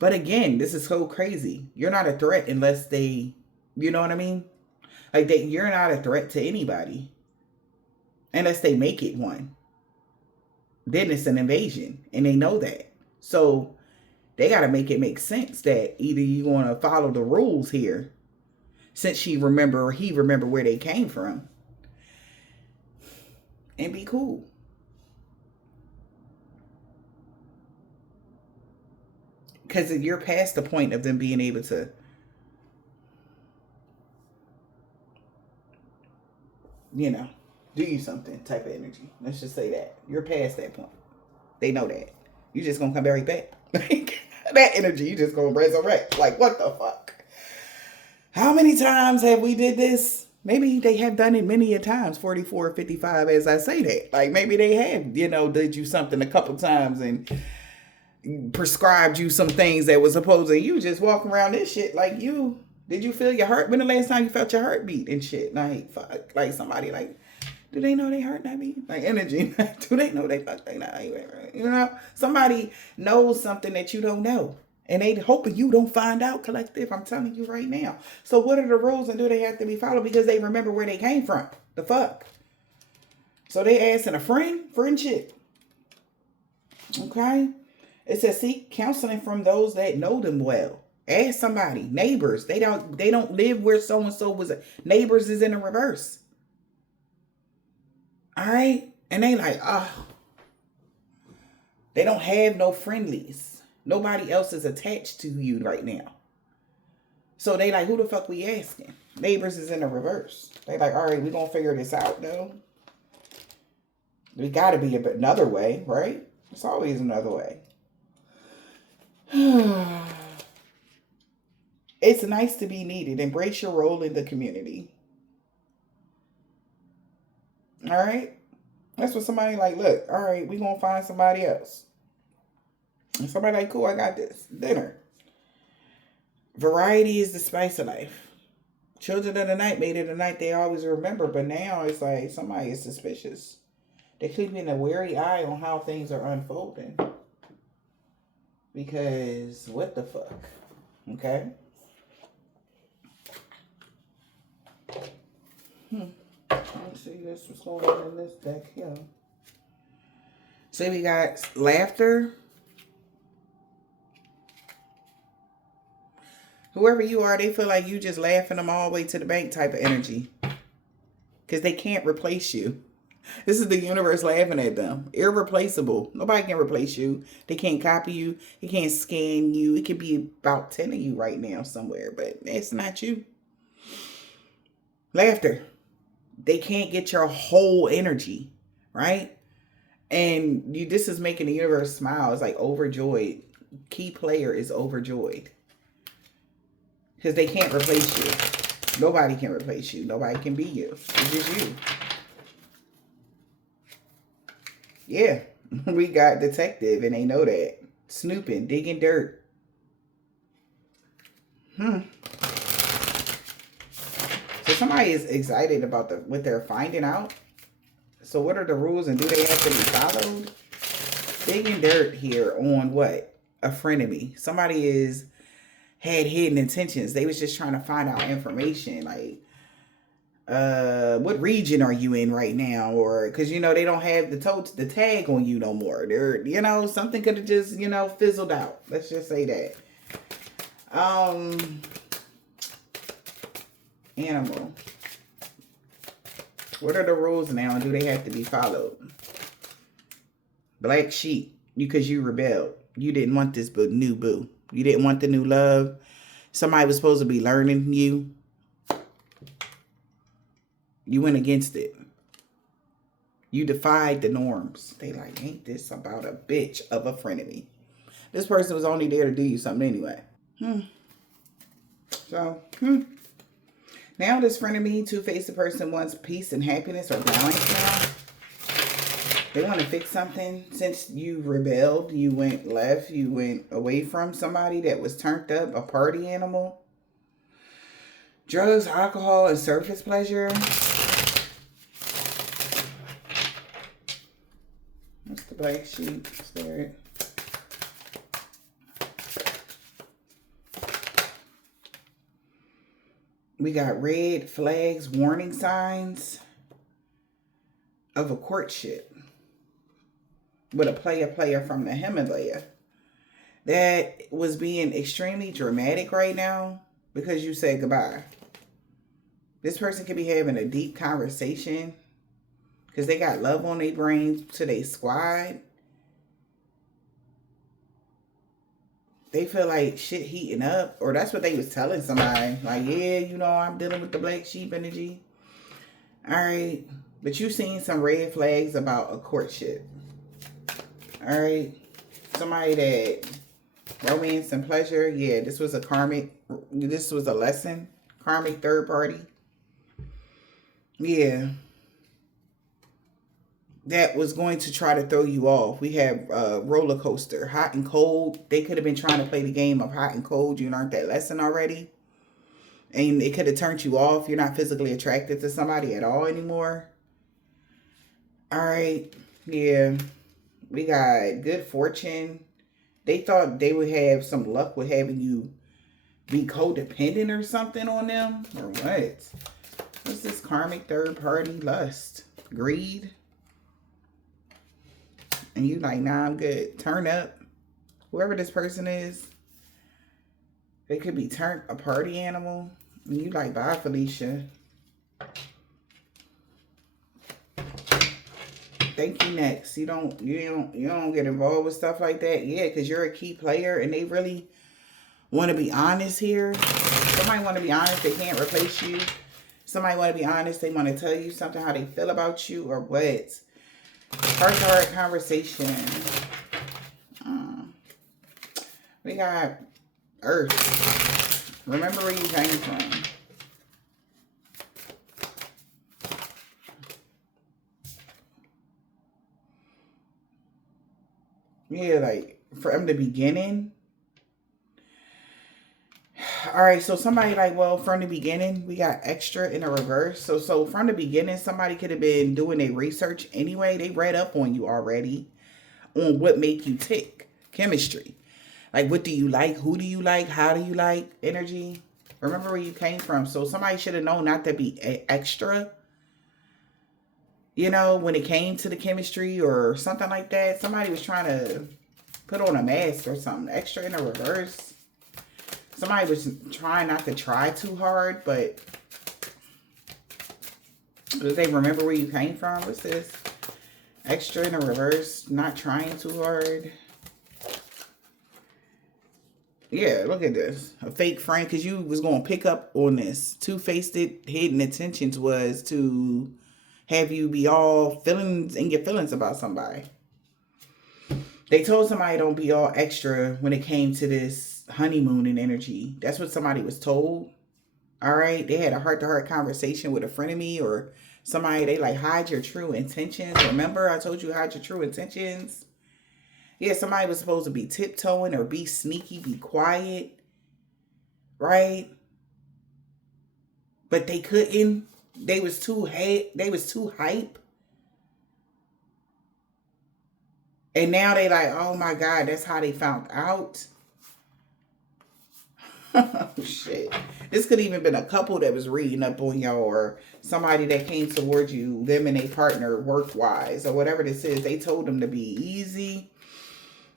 But again, this is so crazy. You're not a threat unless they, you know what I mean? Like, you're not a threat to anybody. Unless they make it one. Then it's an invasion. And they know that. So they got to make it make sense that either you want to follow the rules here, since he remember where they came from, and be cool. Because you're past the point of them being able to, you know, do you something type of energy. Let's just say that. You're past that point. They know that. You just gonna come right back. That energy, you just gonna resurrect. Like, what the fuck? How many times have we did this? Maybe they have done it many a times, 44, 55, as I say that. Like maybe they have, did you something a couple times and prescribed you some things that was supposed to you just walking around this shit like you. Did you feel your heart? When the last time you felt your heartbeat and shit? Like fuck, like somebody like, do they know they heart not beat? Like energy. Do they know they fuck they not? Somebody knows something that you don't know. And they hoping you don't find out, collective. I'm telling you right now. So what are the rules and do they have to be followed? Because they remember where they came from. The fuck. So they asking a friendship. Okay? It says seek counseling from those that know them well. Ask somebody. Neighbors. They don't live where so and so was. Neighbors is in the reverse. All right? And they like, they don't have no friendlies. Nobody else is attached to you right now. So they like, who the fuck we asking? Neighbors is in the reverse. They like, all right, we gonna figure this out though. We gotta be another way, right? It's always another way. It's nice to be needed. Embrace your role in the community. All right? That's what somebody like, look, all right, we gonna find somebody else. And somebody like, cool, I got this. Dinner. Variety is the spice of life. Children of the night made it a night they always remember, but now it's like somebody is suspicious. They're keeping a wary eye on how things are unfolding. Because what the fuck? Okay? Let's see this what's going on in this deck here. So we got laughter. Whoever you are, they feel like you just laughing them all the way to the bank type of energy. Because they can't replace you. This is the universe laughing at them. Irreplaceable. Nobody can replace you. They can't copy you. They can't scan you. It could be about 10 of you right now somewhere, but it's not you. Laughter. They can't get your whole energy, right? And this is making the universe smile. It's like overjoyed. Key player is overjoyed. Because they can't replace you. Nobody can replace you. Nobody can be you. It's just you. Yeah. We got detective and they know that. Snooping, digging dirt. So somebody is excited about what they're finding out. So what are the rules and do they have to be followed? Digging dirt here on what? A frenemy. Somebody had hidden intentions. They was just trying to find out information. Like, what region are you in right now? Or, because, they don't have the tag on you no more. They're, something could have just, fizzled out. Let's just say that. Animal. What are the rules now and do they have to be followed? Black sheep. Because you rebelled. You didn't want this new boo. You didn't want the new love. Somebody was supposed to be learning you. You went against it. You defied the norms. They like, ain't this about a bitch of a frenemy? This person was only there to do you something anyway. So, now this frenemy, two-faced person wants peace and happiness or balance now. They want to fix something. Since you rebelled, you went left, you went away from somebody that was turned up, a party animal. Drugs, alcohol, and surface pleasure. What's the black sheep? Spirit. We got red flags, warning signs of a courtship. With a player from the Himalaya that was being extremely dramatic right now because you said goodbye. This person could be having a deep conversation because they got love on their brains to their squad. They feel like shit heating up, or that's what they was telling somebody. Like, yeah, I'm dealing with the black sheep energy. All right, but you seen some red flags about a courtship. All right, somebody that romance and pleasure. Yeah, this was a lesson. Karmic third party. Yeah. That was going to try to throw you off. We have roller coaster, hot and cold. They could have been trying to play the game of hot and cold. You learned that lesson already. And it could have turned you off. You're not physically attracted to somebody at all anymore. All right. Yeah. We got good fortune. They thought they would have some luck with having you be codependent or something on them. Or what? What's this karmic third party lust? Greed? And you like, nah, I'm good. Turn up. Whoever this person is, they could be turned a party animal. And you like, bye, Felicia. Thank you, next. You don't get involved with stuff like that. Yeah, because you're a key player and they really want to be honest here. Somebody want to be honest, they can't replace you. Somebody want to be honest, they want to tell you something, how they feel about you or what. Heart-to-heart conversation. We got Earth. Remember where you came from. Yeah, like from the beginning. All right, so somebody like, well, from the beginning, we got extra in a reverse. So from the beginning, somebody could have been doing their research anyway. They read up on you already on what make you tick. Chemistry. Like, what do you like? Who do you like? How do you like? Energy. Remember where you came from. So somebody should have known not to be extra. You know, when it came to the chemistry or something like that. Somebody was trying to put on a mask or something. Extra in a reverse. Somebody was trying not to try too hard, but do they remember where you came from? What's this? Extra in a reverse, not trying too hard. Yeah, look at this. A fake friend, because you was going to pick up on this. Two-faced hidden intentions was to have you be all feelings in your feelings about somebody. They told somebody don't be all extra when it came to this honeymoon and energy. That's what somebody was told. All right. They had a heart-to-heart conversation with a friend of me or somebody. They like, hide your true intentions. Remember, I told you hide your true intentions. Yeah, somebody was supposed to be tiptoeing or be sneaky, be quiet. Right? But they couldn't. They was too hype. And now they like, oh my God, that's how they found out. Oh, shit. This could even been a couple that was reading up on y'all or somebody that came towards you, them and a partner work-wise or whatever this is. They told them to be easy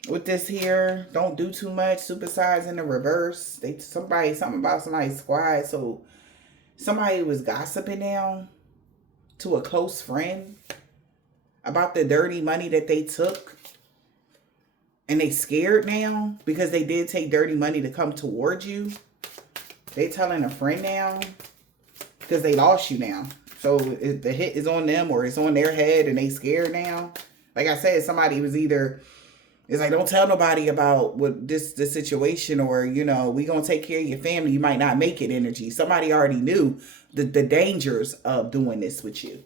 with this here. Don't do too much. Supersize in the reverse. Something about somebody's squad. So somebody was gossiping now to a close friend about the dirty money that they took. And they scared now because they did take dirty money to come towards you. They telling a friend now because they lost you now. So the hit is on them or it's on their head and they scared now. Like I said, somebody was either, it's like, don't tell nobody about what the situation or, you know, we going to take care of your family. You might not make it energy. Somebody already knew the dangers of doing this with you.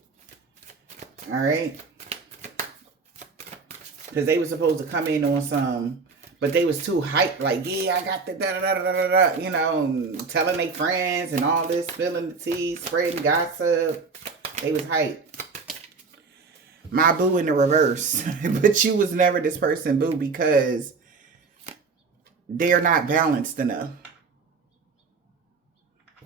All right. Because they were supposed to come in on some, but they was too hyped. Like, yeah, I got the da-da-da-da-da-da, you know, telling their friends and all this, spilling the tea, spreading gossip. They was hyped. My boo in the reverse. But you was never this person, boo, because they're not balanced enough.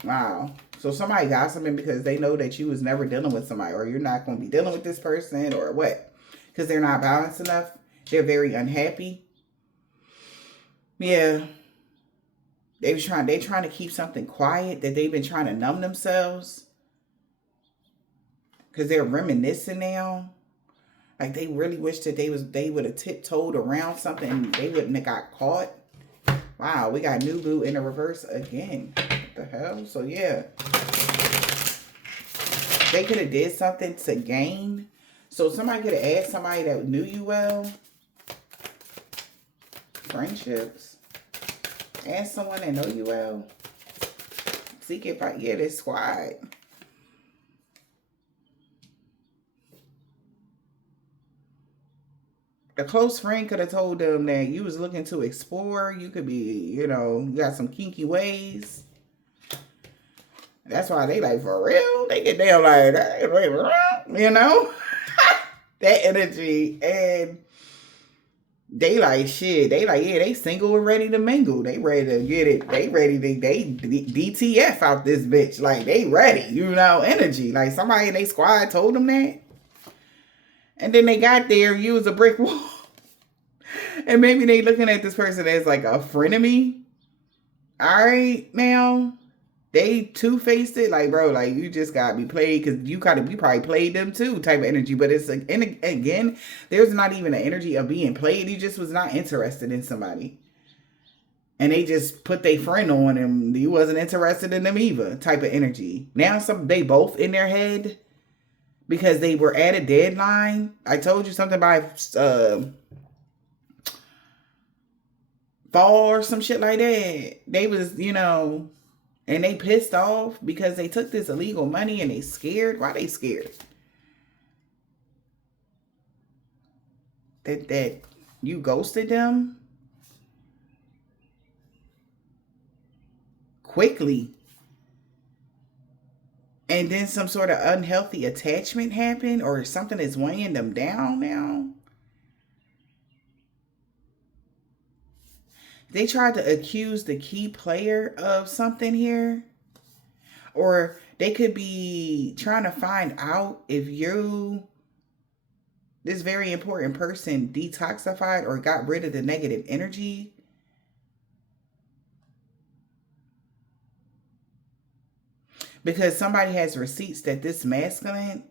Wow. So somebody gossiping because they know that you was never dealing with somebody or you're not going to be dealing with this person or what? Because they're not balanced enough. They're very unhappy. Yeah. They're trying to keep something quiet that they've been trying to numb themselves. Because they're reminiscing now. Like they really wish that they would have tiptoed around something and they wouldn't have got caught. Wow, we got new boo in the reverse again. What the hell? So yeah. They could have did something to gain. So somebody could have asked somebody that knew you well. Friendships. Ask someone that know you well. Yeah, this squad. A close friend could have told them that you was looking to explore. You could be, you know, you got some kinky ways. That's why they like, for real? They get down like that, you know? That energy. And they like, shit. They like, yeah, they single and ready to mingle. They ready to get it. They ready to, they DTF out this bitch. Like, they ready, you know, energy. Like, somebody in their squad told them that. And then they got there, you was a brick wall. And maybe they looking at this person as like a frenemy. All right, now. They two-faced it, like, bro, like, you just got to be played because you probably played them too type of energy. But it's, and again, there's not even an energy of being played. He just was not interested in somebody. And they just put their friend on him. He wasn't interested in them either type of energy. Now they both in their head because they were at a deadline. I told you something about fall or some shit like that. They was, you know... And they pissed off because they took this illegal money and they scared. Why they scared? That you ghosted them quickly. And then some sort of unhealthy attachment happened or something is weighing them down now. They tried to accuse the key player of something here. Or they could be trying to find out if this very important person, detoxified or got rid of the negative energy. Because somebody has receipts that this masculine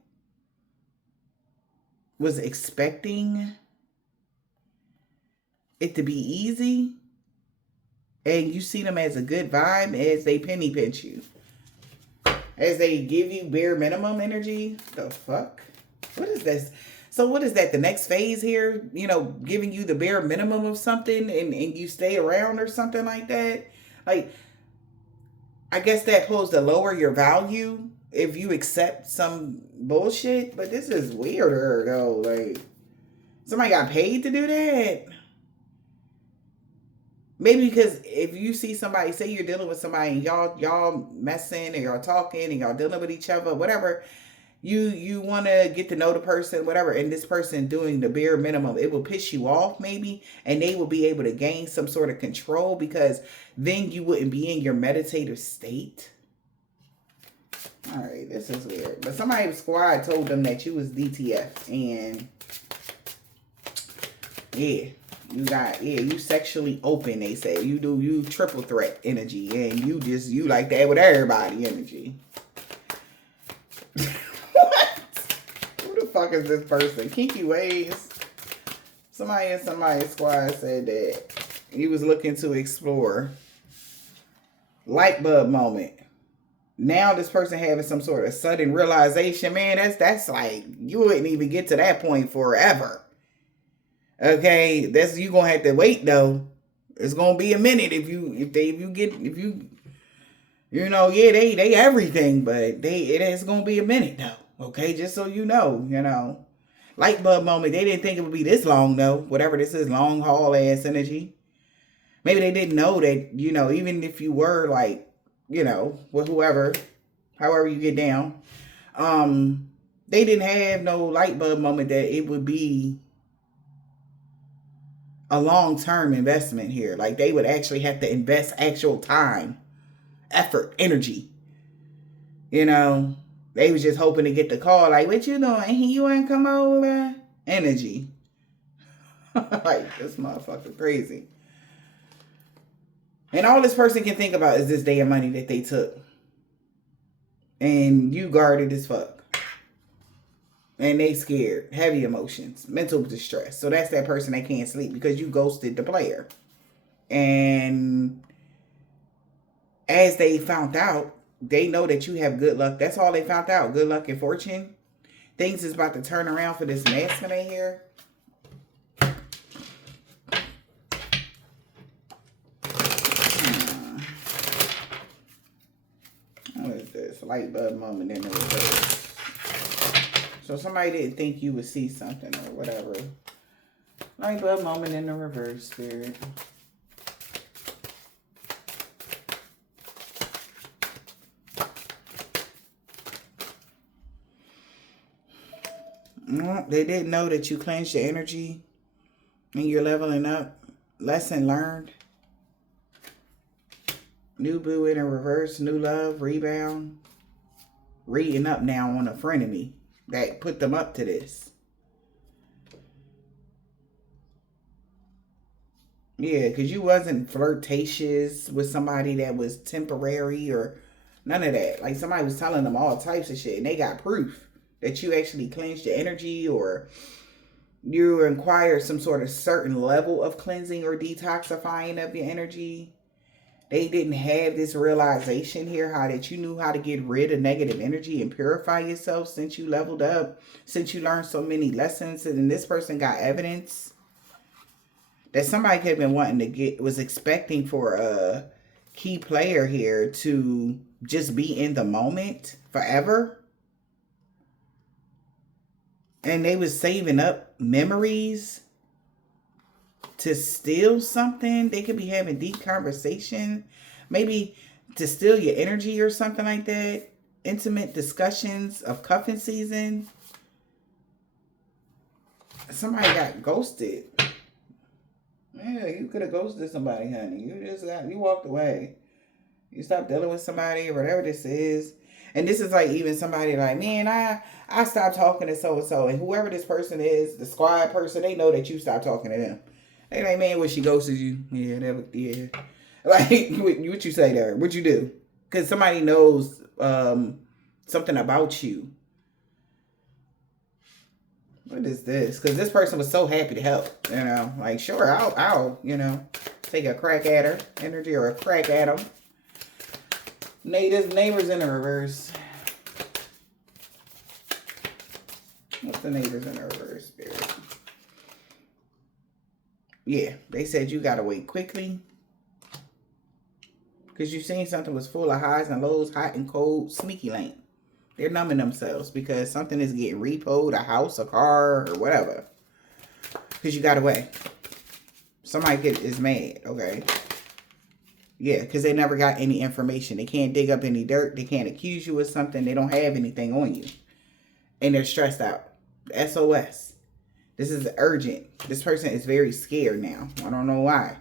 was expecting it to be easy. And you see them as a good vibe as they penny pinch you. As they give you bare minimum energy. The fuck? What is this? So what is that? The next phase here? You know, giving you the bare minimum of something and you stay around or something like that? Like, I guess that pulls to lower your value if you accept some bullshit. But this is weirder though. Like, somebody got paid to do that? Maybe because if you see somebody, say you're dealing with somebody and y'all messing and y'all talking and y'all dealing with each other, whatever, you want to get to know the person, whatever, and this person doing the bare minimum, it will piss you off maybe, and they will be able to gain some sort of control because then you wouldn't be in your meditative state. All right, this is weird. But somebody's squad told them that you was DTF, and yeah. You sexually open, they say. You triple threat energy. And you like that with everybody energy. What? Who the fuck is this person? Kinky ways. Somebody in somebody's squad said that he was looking to explore. Light bulb moment. Now this person having some sort of sudden realization. Man, that's like, you wouldn't even get to that point forever. Okay, you gonna have to wait though. It's gonna be a minute if you know, yeah, they everything, but it is gonna be a minute though. Okay, just so you know. Light bulb moment. They didn't think it would be this long though. Whatever this is, long haul ass energy. Maybe they didn't know that, you know, even if you were like, you know, with whoever, however you get down, they didn't have no light bulb moment that it would be a long-term investment here. Like, they would actually have to invest actual time, effort, energy. You know, they was just hoping to get the call. Like, what you doing? You want to come over? Energy. Like, this motherfucker crazy. And all this person can think about is this damn money that they took. And you guarded as fuck. And they scared. Heavy emotions. Mental distress. So that's that person that can't sleep because you ghosted the player. And as they found out, they know that you have good luck. That's all they found out. Good luck and fortune. Things is about to turn around for this masculine here. What is this? Light bulb moment in the reverse. So somebody didn't think you would see something or whatever. Light bulb moment in the reverse, Spirit. They didn't know that you cleansed your energy and you're leveling up. Lesson learned. New boo in a reverse. New love. Rebound. Reading up now on a frenemy that put them up to this. Yeah, because you wasn't flirtatious with somebody that was temporary or none of that. Like somebody was telling them all types of shit and they got proof that you actually cleansed your energy or you required some sort of certain level of cleansing or detoxifying of your energy. They didn't have this realization here, how that you knew how to get rid of negative energy and purify yourself since you leveled up, since you learned so many lessons. And this person got evidence that somebody could have been wanting to get, was expecting for a key player here to just be in the moment forever. And they was saving up memories to steal something. They could be having deep conversation, maybe to steal your energy or something like that. Intimate discussions of cuffing season. Somebody got ghosted. Yeah, you could have ghosted somebody, honey. You walked away. You stopped dealing with somebody or whatever this is. And this is like even somebody like, man, I stopped talking to so-and-so. And whoever this person is, the squad person, they know that you stopped talking to them. They like, man, when she ghosted you. Yeah. Like, what you say there? What you do? Because somebody knows something about you. What is this? Because this person was so happy to help. You know, like, sure, I'll take a crack at her energy or a crack at them. Neighbors in the reverse. What's the neighbors in the reverse, Spirit? Yeah, they said you gotta wait quickly. Because you seen something was full of highs and lows, hot and cold, sneaky lane. They're numbing themselves because something is getting repoed, a house, a car, or whatever. Because you got away. Somebody is mad, okay? Yeah, because they never got any information. They can't dig up any dirt. They can't accuse you of something. They don't have anything on you. And they're stressed out. SOS. This is urgent. This person is very scared now. I don't know why.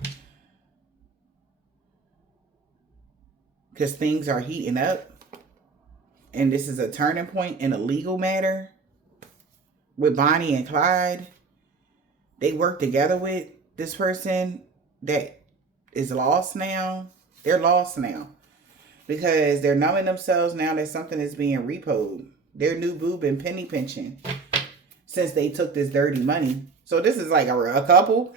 Because things are heating up. And this is a turning point in a legal matter. With Bonnie and Clyde. They work together with this person that is lost now. They're lost now. Because they're numbing themselves now that something is being repoed. Their new boo been penny pinching since they took this dirty money. So this is like a couple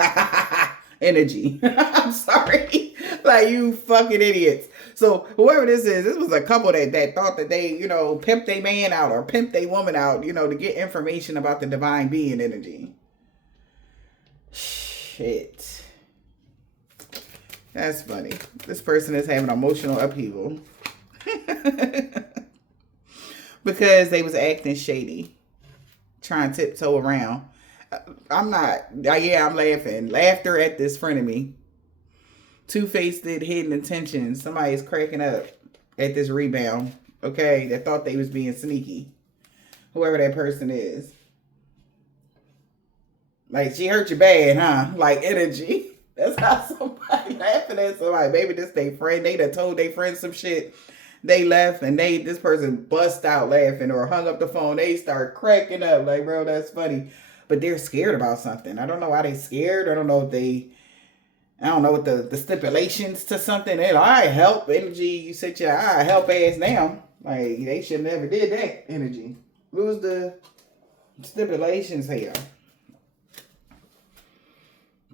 energy. I'm sorry. Like, you fucking idiots. So whoever this is, this was a couple that thought that they, pimped their man out or pimped their woman out, to get information about the divine being energy. Shit. That's funny. This person is having emotional upheaval. Because they was acting shady. Trying to tiptoe around. I'm not. Yeah, I'm laughing. Laughter at this frenemy. Two-faced hidden intentions. Somebody's cracking up at this rebound. Okay? That thought they was being sneaky. Whoever that person is. Like, she hurt you bad, huh? Like, energy. That's how somebody laughing at somebody. Maybe this they friend. They done told their friend some shit. They left and this person bust out laughing or hung up the phone. They start cracking up. Like, bro, that's funny. But they're scared about something. I don't know why they scared. I don't know what the stipulations to something. They're like, I help energy. You sit your help ass down. Like, they should never did that energy. What was the stipulations here?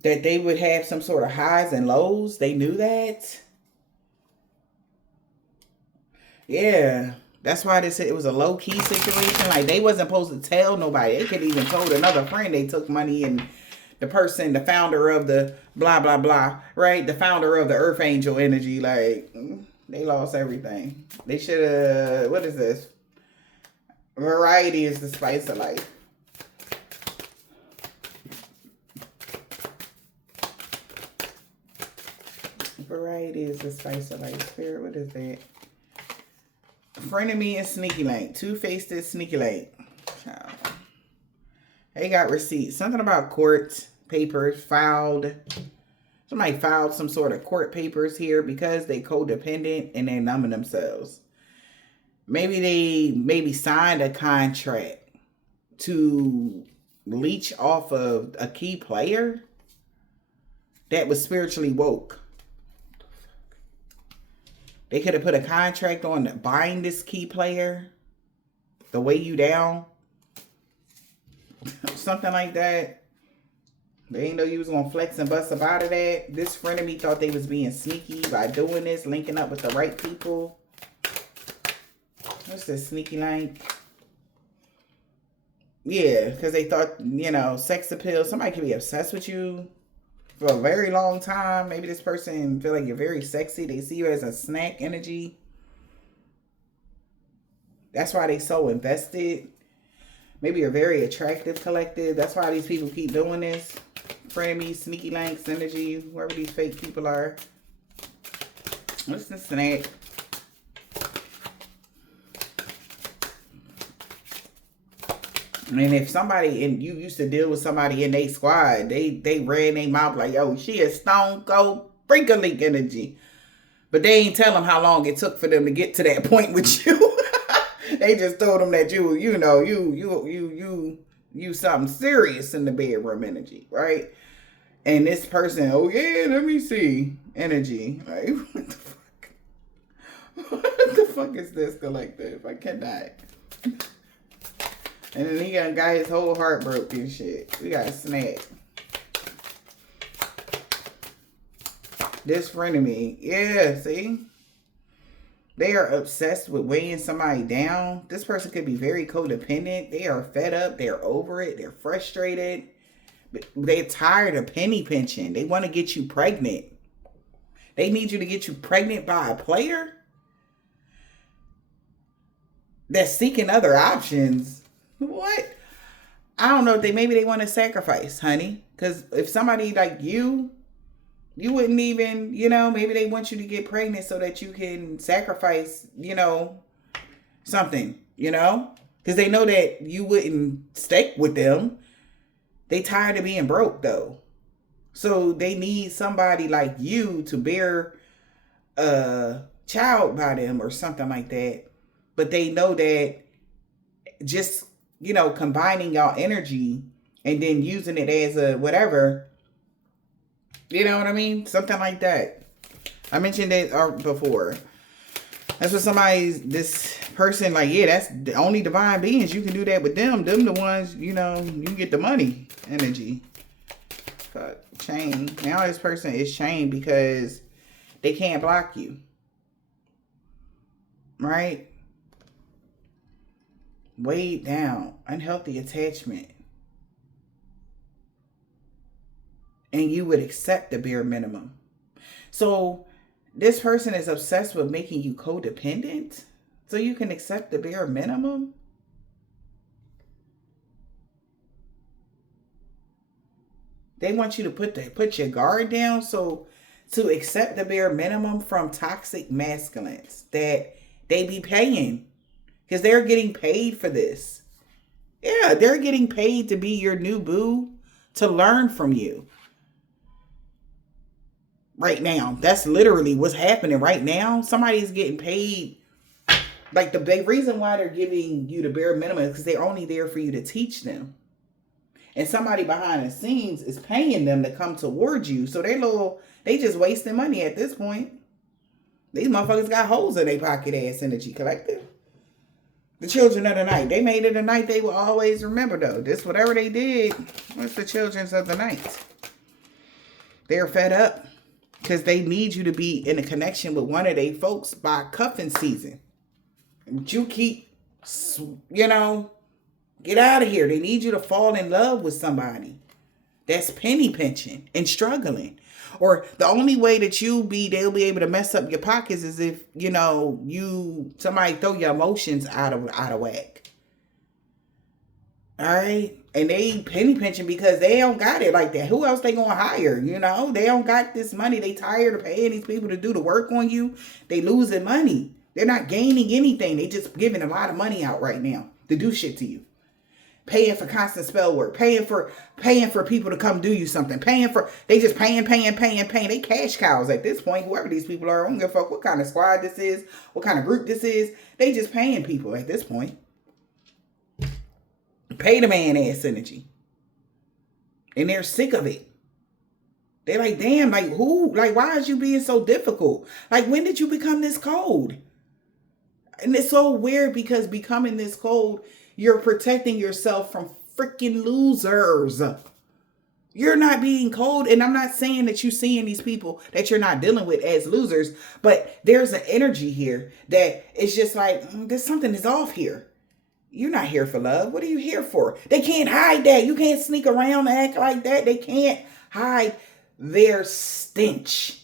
That they would have some sort of highs and lows. They knew that. Yeah. That's why they said it was a low-key situation. Like, they wasn't supposed to tell nobody. They could even told another friend they took money and the person, the founder of the blah, blah, blah, right? The founder of the Earth Angel energy, like, they lost everything. They should have, what is this? Variety is the spice of life. variety is the spice of life. Spirit, what is that? Frenemy and Sneaky Link. Two-faced Sneaky Link. They got receipts. Something about court papers filed. Somebody filed some sort of court papers here because they codependent and they're numbing themselves. Maybe they signed a contract to leech off of a key player that was spiritually woke. They could have put a contract on to bind this key player, to weigh you down. Something like that. They didn't know you was going to flex and bust up out of that. This friend of me thought they was being sneaky by doing this, linking up with the right people. What's this Sneaky Link? Yeah, because they thought, you know, sex appeal. Somebody can be obsessed with you for a very long time. Maybe this person feel like you're very sexy. They see you as a snack energy. That's why they so invested. Maybe you're very attractive collective. That's why these people keep doing this. Frenemy, Sneaky Links, energy, whoever these fake people are. What's the snack? And if somebody, and you used to deal with somebody in their squad, they ran their mouth like, yo, she is stone cold freak-a-leak energy. But they ain't tell them how long it took for them to get to that point with you. They just told them that you know, you something serious in the bedroom energy, right? And this person, oh yeah, let me see, energy. Like, what the fuck? What the fuck is this collective? I cannot. And then he got his whole heart broke and shit. We got a snack. This friend of me. Yeah, see? They are obsessed with weighing somebody down. This person could be very codependent. They are fed up. They're over it. They're frustrated. They're tired of penny pinching. They want to get you pregnant. They need you to get you pregnant by a player that's seeking other options. What? I don't know. Maybe they want to sacrifice, honey. Because if somebody like you wouldn't even, you know, maybe they want you to get pregnant so that you can sacrifice, you know, something, you know, because they know that you wouldn't stick with them. They tired of being broke though. So they need somebody like you to bear a child by them or something like that. But they know that just, you know, combining y'all energy and then using it as a whatever, you know what I mean? Something like that. I mentioned it before. That's what this person, like, yeah, that's the only divine beings. You can do that with them. Them the ones, you know, you get the money energy. Fuck, chain. Now this person is chained because they can't block you. Right? Weighed down. Unhealthy attachment. And you would accept the bare minimum. So this person is obsessed with making you codependent so you can accept the bare minimum. They want you to put your guard down so to accept the bare minimum from toxic masculines that they be paying because they're getting paid for this. Yeah, they're getting paid to be your new boo, to learn from you. Right now. That's literally what's happening right now. Somebody's getting paid. Like the big reason why they're giving you the bare minimum is because they're only there for you to teach them. And somebody behind the scenes is paying them to come towards you. So they just wasting money at this point. These motherfuckers got holes in their pocket ass energy collective. The children of the night. They made it a night they will always remember though. This whatever they did. What's the children of the night? They're fed up. Because they need you to be in a connection with one of their folks by cuffing season. But you keep, you know, get out of here. They need you to fall in love with somebody that's penny pinching and struggling. Or the only way that they'll be able to mess up your pockets is if, you know, somebody throw your emotions out of whack. All right. And they penny pinching because they don't got it like that. Who else they gonna hire? You know, they don't got this money. They tired of paying these people to do the work on you. They losing money. They're not gaining anything. They just giving a lot of money out right now to do shit to you. Paying for constant spell work, paying for people to come do you something, they just paying. They cash cows at this point. Whoever these people are, I don't give a fuck what kind of squad this is, what kind of group this is. They just paying people at this point. Pay the man ass energy. And they're sick of it. They're like, damn, like who? Like, why is you being so difficult? Like, when did you become this cold? And it's so weird because becoming this cold, you're protecting yourself from freaking losers. You're not being cold. And I'm not saying that you're seeing these people that you're not dealing with as losers, but there's an energy here that it's just like, there's something is off here. You're not here for love. What are you here for? They can't hide that. You can't sneak around and act like that. They can't hide their stench.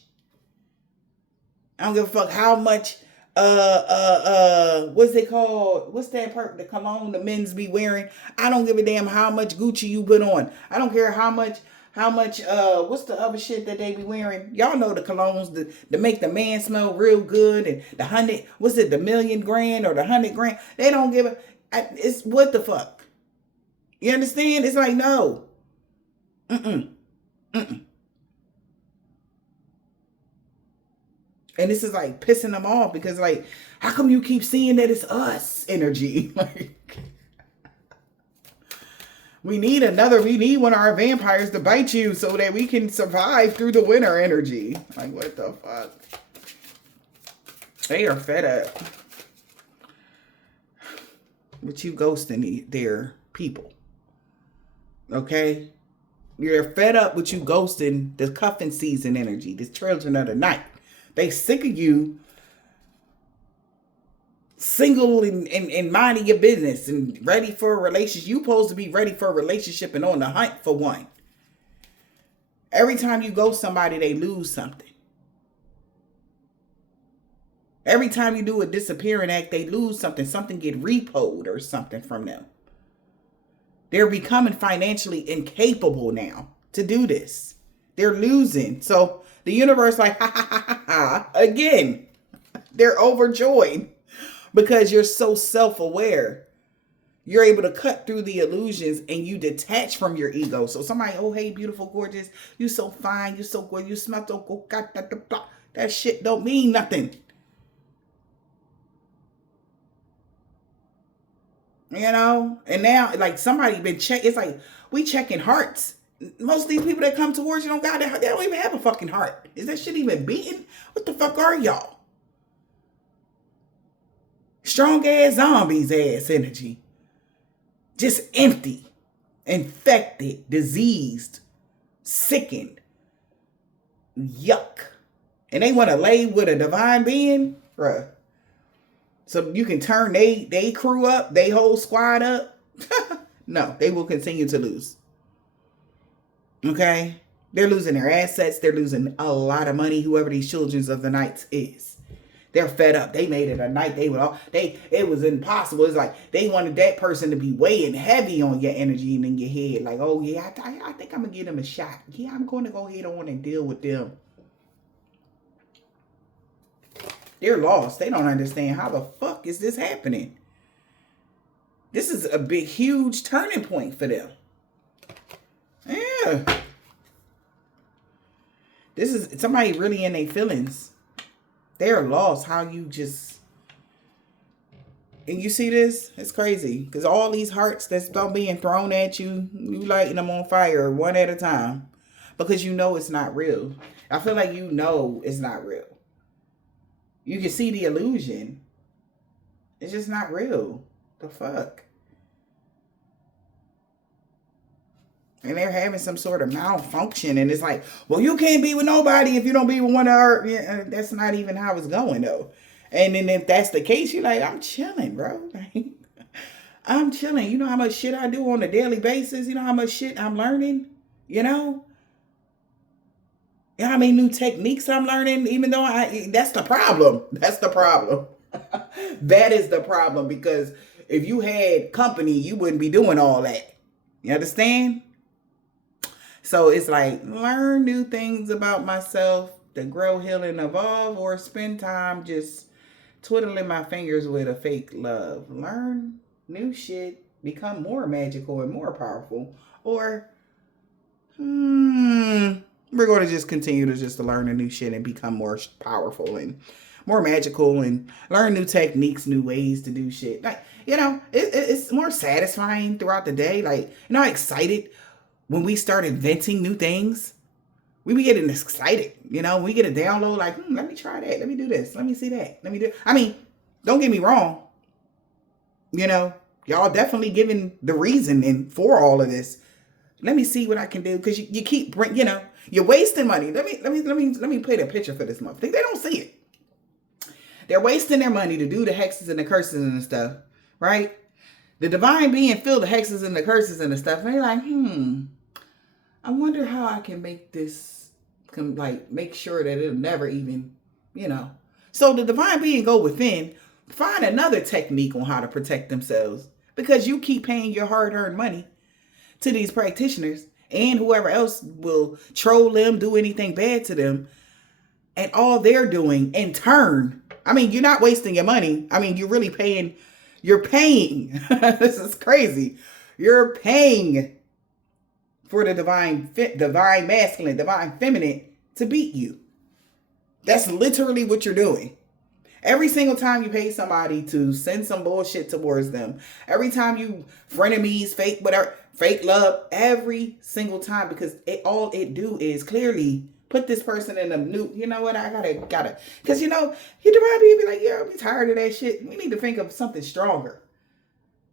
I don't give a fuck how much what's it called? What's that the cologne the men's be wearing? I don't give a damn how much Gucci you put on. I don't care how much what's the other shit that they be wearing? Y'all know the colognes to make the man smell real good, and the $1,000,000 or the 100 grand. They don't give a it's what the fuck. You understand? It's like no. And this is like pissing them off because like, how come you keep seeing that it's us energy? Like, we need one of our vampires to bite you so that we can survive through the winter energy. Like, what the fuck? They are fed up with you ghosting their people. Okay? You're fed up with you ghosting the cuffing season energy, the children of the night. They sick of you single and minding your business and ready for a relationship. You supposed to be ready for a relationship and on the hunt for one. Every time you ghost somebody, they lose something. Every time you do a disappearing act, they lose something. Something get repoed or something from them. They're becoming financially incapable now to do this. They're losing. So the universe like, ha, ha, ha, ha, ha. Again, they're overjoyed because you're so self-aware. You're able to cut through the illusions and you detach from your ego. So somebody, oh, hey, beautiful, gorgeous. You so fine. You so good. You smell so good. That shit don't mean nothing. You know? And now, like, somebody been checking. It's like, we checking hearts. Most of these people that come towards you they don't even have a fucking heart. Is that shit even beating? What the fuck are y'all? Strong ass zombies ass energy. Just empty, infected, diseased, sickened. Yuck. And they want to lay with a divine being? Bruh. So you can turn they crew up, they whole squad up? No, they will continue to lose. Okay? They're losing their assets. They're losing a lot of money, whoever these children of the nights is. They're fed up. They made it a night. It was impossible. It's like they wanted that person to be weighing heavy on your energy and in your head. Like, oh yeah, I think I'm going to give them a shot. Yeah, I'm going to go ahead on and deal with them. They're lost. They don't understand how the fuck is this happening. This is a big, huge turning point for them. Yeah. This is somebody really in their feelings. They're lost. How you just... And you see this? It's crazy. Because all these hearts that's being thrown at you, you lighting them on fire one at a time. Because you know it's not real. I feel like you know it's not real. You can see the illusion. It's just not real. The fuck? And they're having some sort of malfunction. And it's like, well, you can't be with nobody if you don't be with one of our... Yeah, that's not even how it's going, though. And then if that's the case, you're like, I'm chilling, bro. I'm chilling. You know how much shit I do on a daily basis? You know how much shit I'm learning? You know? You know how many new techniques I'm learning? Even though that's the problem. That's the problem. That is the problem. Because if you had company, you wouldn't be doing all that. You understand? So it's like, learn new things about myself to grow, heal, and evolve, or spend time just twiddling my fingers with a fake love. Learn new shit, become more magical and more powerful, or we're going to just continue to just learn a new shit and become more powerful and more magical and learn new techniques, new ways to do shit. Like, it's more satisfying throughout the day. Like, how excited when we start inventing new things. We be getting excited, when we get a download, like, let me try that. Let me do this. Let me see that. Let me do. I mean, don't get me wrong. Y'all definitely giving the reason for all of this. Let me see what I can do, because you keep you're wasting money. Let me paint a picture for this month. They don't see it. They're wasting their money to do the hexes and the curses and the stuff, right? The divine being feel the hexes and the curses and the stuff, and they're like, I wonder how I can make this, make sure that it'll never even, So the divine being go within, find another technique on how to protect themselves, because you keep paying your hard-earned money to these practitioners and whoever else will troll them, do anything bad to them. And all they're doing in turn, you're not wasting your money. You're really paying. You're paying. This is crazy. You're paying for the divine masculine, divine feminine to beat you. That's literally what you're doing. Every single time you pay somebody to send some bullshit towards them, every time you frenemies, fake whatever, fake love, every single time, because all it do is clearly put this person in a new, I gotta, because your divine being be like, I'm tired of that shit. We need to think of something stronger.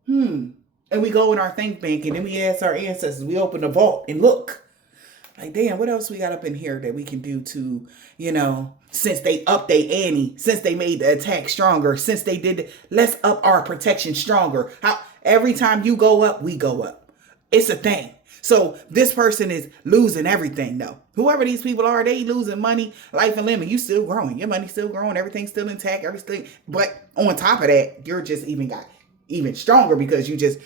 And we go in our think bank and then we ask our ancestors, we open the vault and look. Like, damn, what else we got up in here that we can do to, since they upped their ante, since they made the attack stronger, since they did, let's up our protection stronger. How every time you go up, we go up. It's a thing. So this person is losing everything, though. Whoever these people are, they losing money, life and limb, and you still growing. Your money's still growing. Everything's still intact. Everything. But on top of that, you're just even stronger, because you just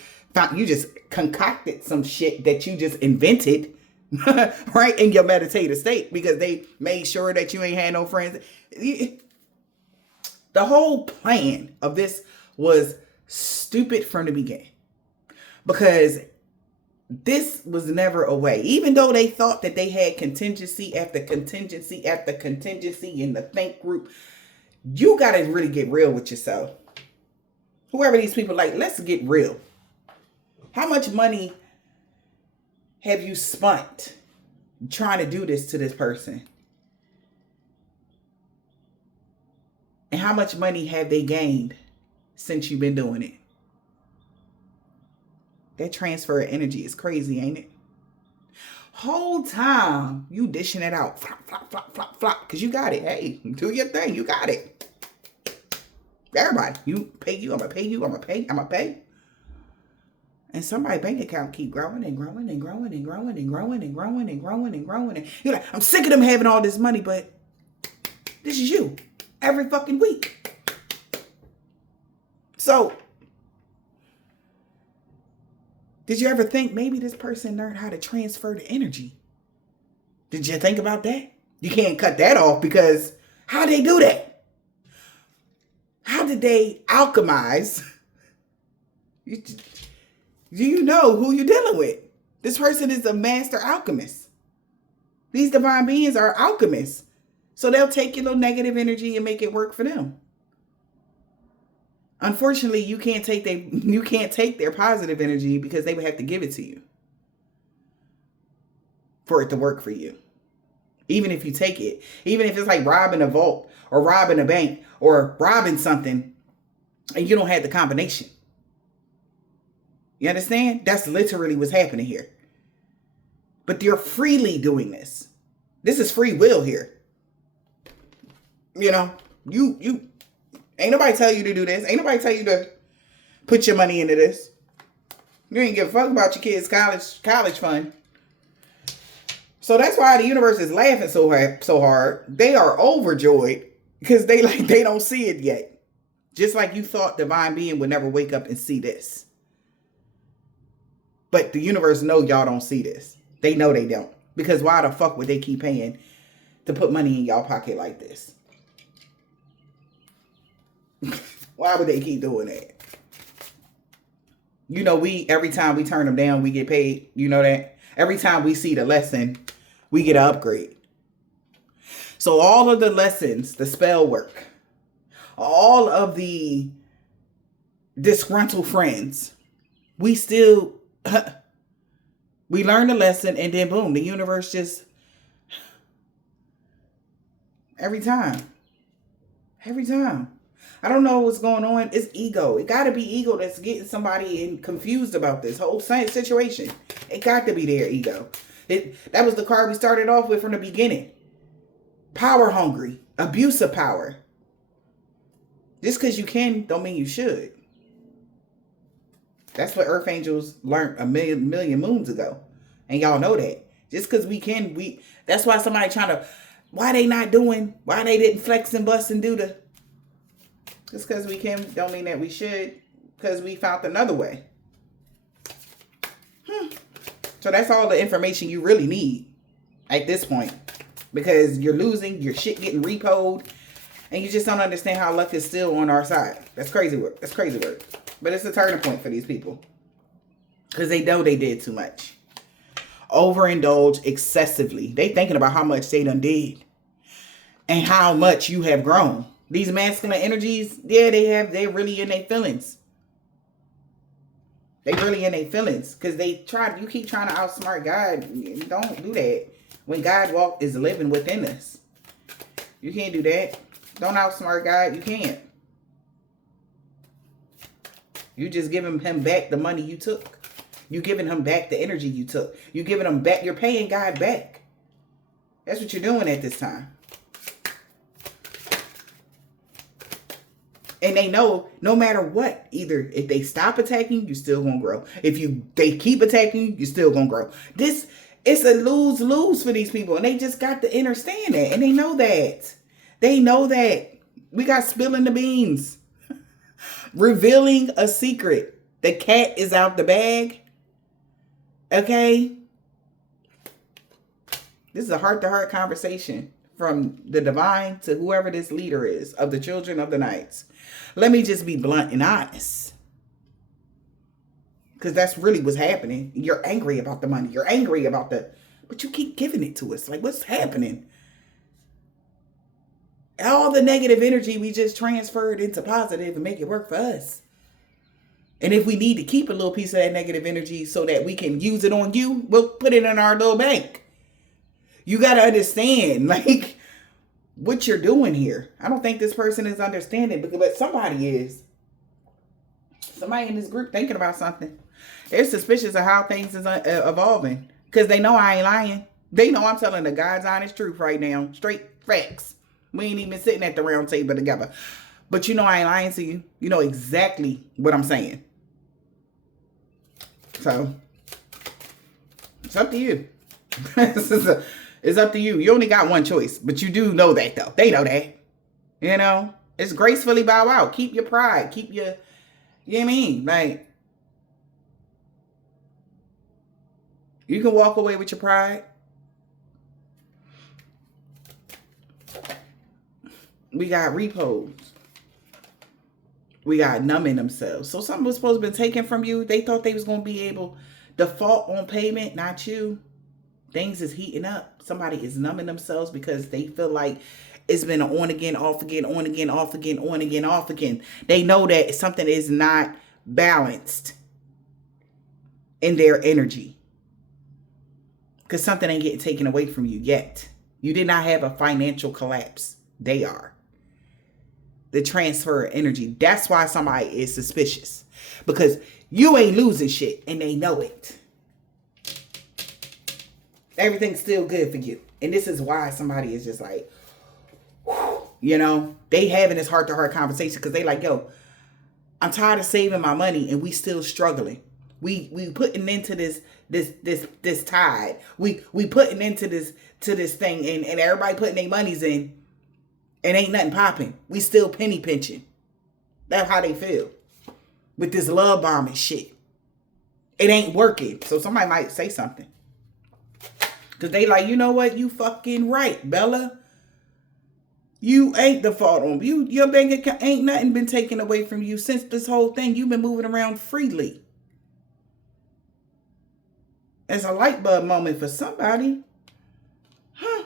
concocted some shit that you just invented, right, in your meditative state, because they made sure that you ain't had no friends. The whole plan of this was stupid from the beginning, because this was never a way. Even though they thought that they had contingency after contingency after contingency in the think group, you got to really get real with yourself. Whoever these people, let's get real. How much money have you spent trying to do this to this person? And how much money have they gained since you've been doing it? That transfer of energy is crazy, ain't it? Whole time you dishing it out. Flop, flop, flop, flop, flop. Because you got it. Hey, do your thing. You got it. Everybody. You pay you. I'm going to pay you. I'm going to pay. And somebody's bank account keep growing and growing and growing and growing and growing and growing and growing and growing. And you're like, I'm sick of them having all this money, but this is you. Every fucking week. So, did you ever think maybe this person learned how to transfer the energy? Did you think about that? You can't cut that off, because how they do that? How did they alchemize? Do you know who you're dealing with? This person is a master alchemist. These divine beings are alchemists. So they'll take your little negative energy and make it work for them. Unfortunately, you can't take their positive energy, because they would have to give it to you for it to work for you. Even if you take it, even if it's like robbing a vault or robbing a bank or robbing something and you don't have the combination. You understand? That's literally what's happening here. But you're freely doing this. This is free will here. You ain't nobody tell you to do this. Ain't nobody tell you to put your money into this. You ain't give a fuck about your kids' college fund. So that's why the universe is laughing so hard. They are overjoyed, because they don't see it yet. Just like you thought divine being would never wake up and see this. But the universe know y'all don't see this. They know they don't. Because why the fuck would they keep paying to put money in y'all pocket like this? Why would they keep doing that? You know, every time we turn them down, we get paid. You know that? Every time we see the lesson, we get an upgrade. So all of the lessons, the spell work, all of the disgruntled friends, we still, we learn the lesson and then boom, the universe just, every time. I don't know what's going on. It's ego. It got to be ego that's getting somebody confused about this whole situation. It got to be their ego. That was the card we started off with from the beginning. Power hungry. Abuse of power. Just because you can don't mean you should. That's what Earth Angels learned a million moons ago. And y'all know that. Just because we can, that's why somebody why they didn't flex and bust and do the, just because we can don't mean that we should, because we found another way. So that's all the information you really need at this point. Because you're losing, your shit getting repoed, and you just don't understand how luck is still on our side. That's crazy work. But it's a turning point for these people. Because they know they did too much. Overindulge excessively. They thinking about how much they done did. And how much you have grown. These masculine energies, yeah, they're really in their feelings. They really in their feelings. Because you keep trying to outsmart God. Don't do that. When God is living within us. You can't do that. Don't outsmart God. You can't. You just giving him back the money you took. You giving him back the energy you took. You giving him back. You're paying God back. That's what you're doing at this time. And they know no matter what, either if they stop attacking, you're still going to grow. If they keep attacking you, you're still going to grow. It's a lose-lose for these people. And they just got to understand that. And they know that. They know that. We got spilling the beans. Revealing a secret. The cat is out the bag. Okay? This is a heart-to-heart conversation from the divine to whoever this leader is of the children of the nights. Let me just be blunt and honest. Because that's really what's happening. You're angry about the money. You're angry about but you keep giving it to us. Like, what's happening? All the negative energy we just transferred into positive and make it work for us. And if we need to keep a little piece of that negative energy so that we can use it on you, we'll put it in our little bank. You got to understand, like, what you're doing here. I don't think this person is understanding, but somebody is. Somebody in this group thinking about something. They're suspicious of how things is evolving. Because they know I ain't lying. They know I'm telling the God's honest truth right now. Straight facts. We ain't even sitting at the round table together. But you know I ain't lying to you. You know exactly what I'm saying. So, it's up to you. It's up to you. You only got one choice. But you do know that, though. They know that. You know? It's gracefully bow out. Keep your pride. Keep your... You know what I mean? Like, you can walk away with your pride. We got repos. We got numbing themselves. So something was supposed to be taken from you. They thought they was going to be able to default on payment, not you. Things is heating up. Somebody is numbing themselves because they feel like it's been on again, off again, on again, off again, on again, off again. They know that something is not balanced in their energy. Because something ain't getting taken away from you yet. You did not have a financial collapse. They are. The transfer of energy. That's why somebody is suspicious. Because you ain't losing shit and they know it. Everything's still good for you. And this is why somebody is just like, whew, you know, they having this heart-to-heart conversation because they like, yo, I'm tired of saving my money and we still struggling. We putting into this tide. We putting into this thing and everybody putting their monies in and ain't nothing popping. We still penny pinching. That's how they feel with this love bombing shit. It ain't working. So somebody might say something. Because they like, you know what? You fucking right, Bella. You ain't the fault on you. Your bank account ain't nothing been taken away from you since this whole thing. You've been moving around freely. It's a light bulb moment for somebody. Huh.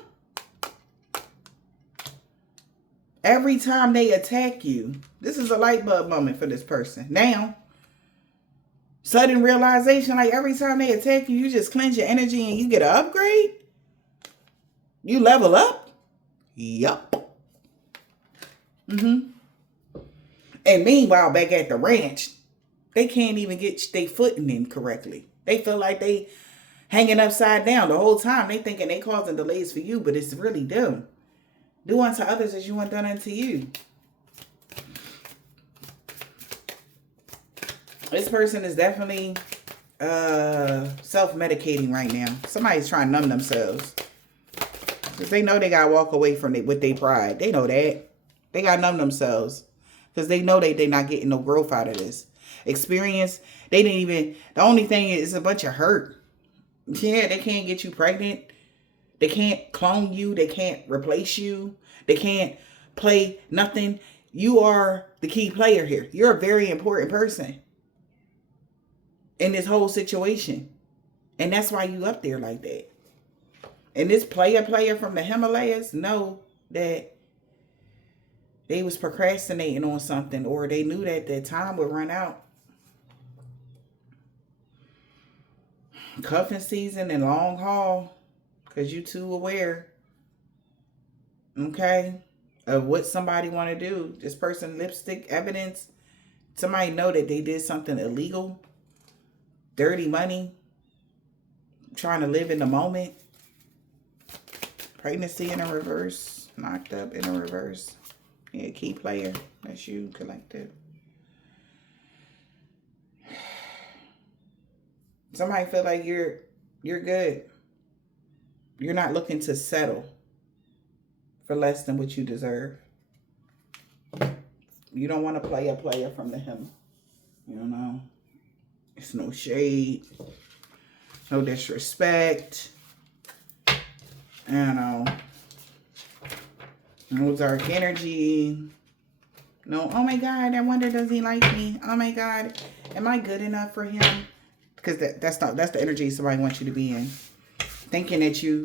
Every time they attack you, this is a light bulb moment for this person. Now, sudden realization, like every time they attack you, you just cleanse your energy and you get an upgrade? You level up? Yup. And meanwhile, back at the ranch, they can't even get their footing in correctly. They feel like they hanging upside down the whole time. They thinking they causing delays for you, but it's really them. Do unto others as you want done unto you. This person is definitely self-medicating right now. Somebody's trying to numb themselves. Because they know they got to walk away from it with their pride. They know that. They got to numb themselves. Because they know they're not getting no growth out of this. Experience, they didn't even, the only thing is a bunch of hurt. Yeah, they can't get you pregnant. They can't clone you. They can't replace you. They can't play nothing. You are the key player here. You're a very important person in this whole situation. And that's why you up there like that. And this player from the Himalayas know that they was procrastinating on something, or they knew that their time would run out. Cuffing season and long haul, because you too aware, okay, of what somebody want to do. This person, lipstick evidence. Somebody know that they did something illegal, dirty money, trying to live in the moment. Pregnancy in a reverse, knocked up in a reverse. Yeah, key player. That's you, collective. Somebody feel like you're good. You're not looking to settle for less than what you deserve. You don't want to play a player from the him. You know, it's no shade, no disrespect. You know, no dark energy. No, oh my God, I wonder, does he like me? Oh my God, am I good enough for him? Because that's the energy somebody wants you to be in. Thinking that you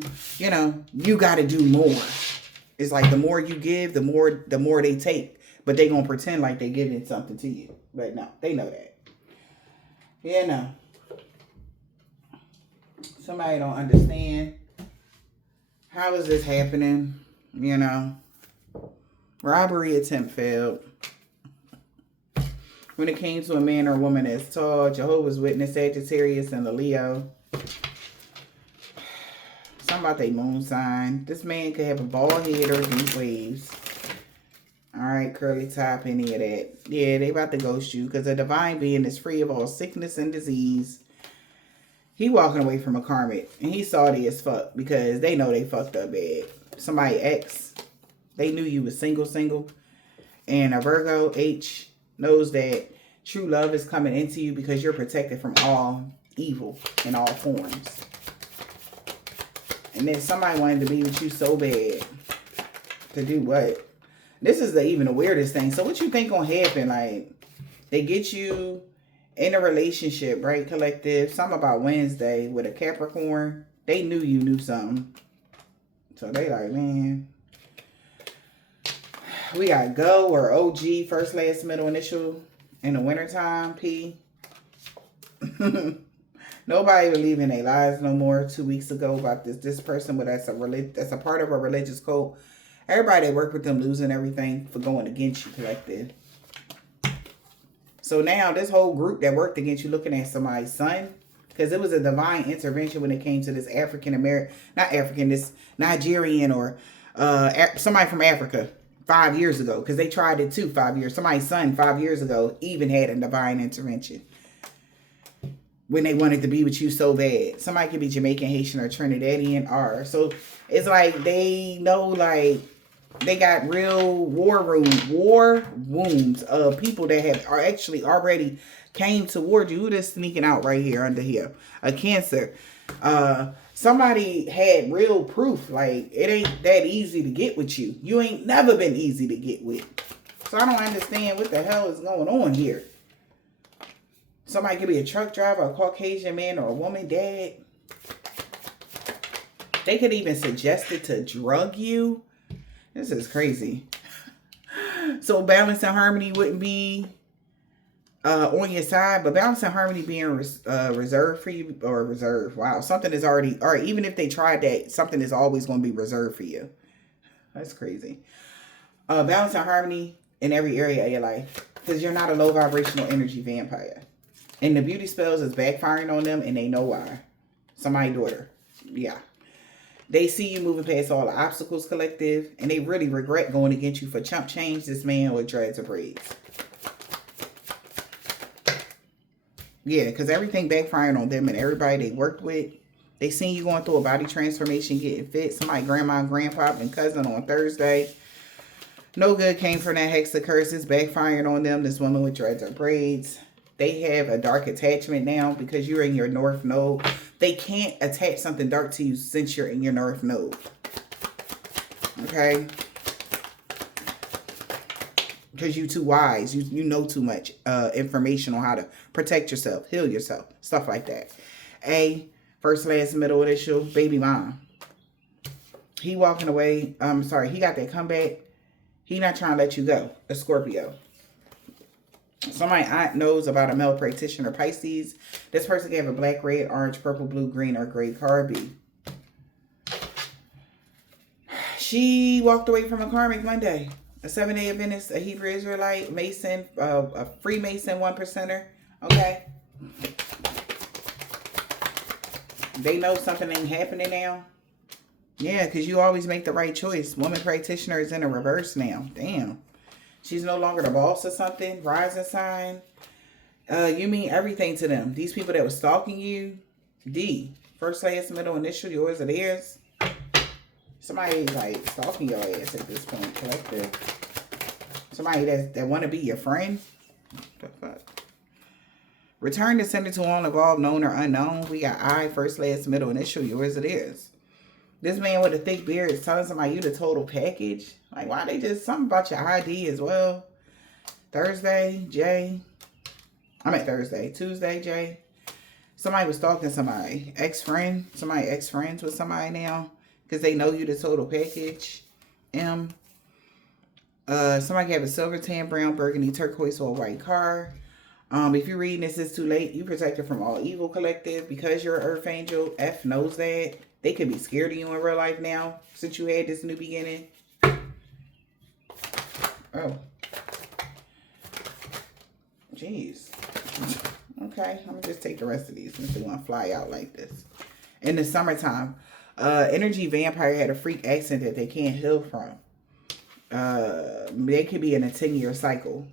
got to do more. It's like the more you give, the more they take. But they going to pretend like they giving something to you. But no, they know that. Yeah, no. Somebody don't understand. How is this happening? You know. Robbery attempt failed. When it came to a man or woman as tall, Jehovah's Witness, Sagittarius, and the Leo. Something about their moon sign. This man could have a bald head or deep waves. Alright, curly top, any of that. Yeah, they about to ghost you because a divine being is free of all sickness and disease. He walking away from a karmic. And he salty as fuck because they know they fucked up bad. Somebody ex. They knew you was single. And a Virgo, H, knows that true love is coming into you because you're protected from all evil in all forms. And then somebody wanted to be with you so bad. To do what? This is even the weirdest thing. So what you think gonna happen? Like, they get you in a relationship, right, collective? Something about Wednesday with a Capricorn. They knew you knew something. So they like, man. We got Go or OG, first, last, middle, initial in the wintertime, P. Nobody believed in their lies no more 2 weeks ago about this person, but that's a part of a religious cult. Everybody that worked with them losing everything for going against you, collective. So now this whole group that worked against you looking at somebody's son, because it was a divine intervention when it came to this this Nigerian or somebody from Africa 5 years ago, because they tried it too 5 years. Somebody's son 5 years ago even had a divine intervention when they wanted to be with you so bad. Somebody could be Jamaican, Haitian, or Trinidadian, or so it's like they know, like, They got real war wounds of people that are actually already came toward you. Who just sneaking out right here under here? A Cancer. Somebody had real proof. Like, it ain't that easy to get with you. You ain't never been easy to get with. So I don't understand what the hell is going on here. Somebody could be a truck driver, a Caucasian man, or a woman, dad. They could even suggest it to drug you. This is crazy. So balance and harmony wouldn't be on your side, but balance and harmony being reserved for you, or reserved. Wow, something is already, or even if they tried that, something is always going to be reserved for you. That's crazy. Balance and harmony in every area of your life, because you're not a low vibrational energy vampire. And the beauty spells is backfiring on them, and they know why. Somebody's daughter. Yeah. They see you moving past all the obstacles, collective, and they really regret going against you for chump change, this man with dreads or braids. Yeah, because everything backfiring on them and everybody they worked with. They seen you going through a body transformation, getting fit. Somebody, grandma, grandpa, and cousin on Thursday. No good came from that hex of curses, backfiring on them. This woman with dreads or braids. They have a dark attachment now because you're in your North Node. They can't attach something dark to you since you're in your North Node. Okay? Because you're too wise. You know too much information on how to protect yourself, heal yourself, stuff like that. A, first, last, middle initial, baby mom. He walking away. He got that comeback. He not trying to let you go. A Scorpio. Somebody aunt knows about a male practitioner, Pisces. This person can have a black, red, orange, purple, blue, green, or gray card. B. She walked away from a karmic Monday. A 7-day Adventist, a Hebrew Israelite, Mason, a Freemason, 1%er. Okay? They know something ain't happening now. Yeah, because you always make the right choice. Woman practitioner is in a reverse now. Damn. She's no longer the boss or something. Rising sign. You mean everything to them. These people that were stalking you. D. First, last, middle, initial, yours or theirs. Somebody's like stalking your ass at this point, collective. Somebody that want to be your friend. What the fuck? Return to sender to all involved, known or unknown. We got I, first, last, middle, initial, yours or theirs. This man with a thick beard is telling somebody you the total package. Like, why they just, something about your ID as well. Thursday, Jay. I meant Thursday. Tuesday, Jay. Somebody was stalking somebody. Ex-friend. Somebody ex-friends with somebody now. Because they know you the total package. M. Somebody have a silver, tan, brown, burgundy, turquoise, or white car. If you're reading this, it's too late. You protected from all evil, collective. Because you're an earth angel, F knows that. They could be scared of you in real life now, since you had this new beginning. Oh. Jeez. Okay, I'm going to just take the rest of these since they want to fly out like this. In the summertime, energy vampire had a freak accident that they can't heal from. They could be in a 10-year cycle.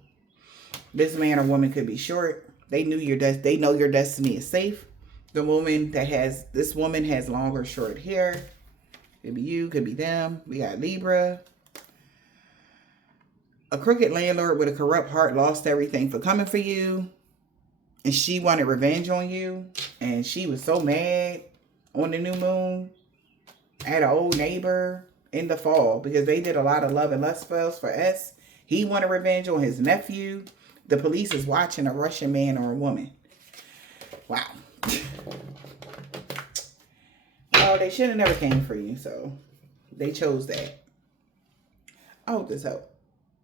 This man or woman could be short. They know your destiny is safe. The woman this woman has long or short hair. Could be you, could be them. We got Libra. A crooked landlord with a corrupt heart lost everything for coming for you. And she wanted revenge on you. And she was so mad on the new moon at an old neighbor in the fall. Because they did a lot of love and lust spells for S. He wanted revenge on his nephew. The police is watching a Russian man or a woman. Wow. Oh, they should have never came for you, so they chose that. I hope this helped.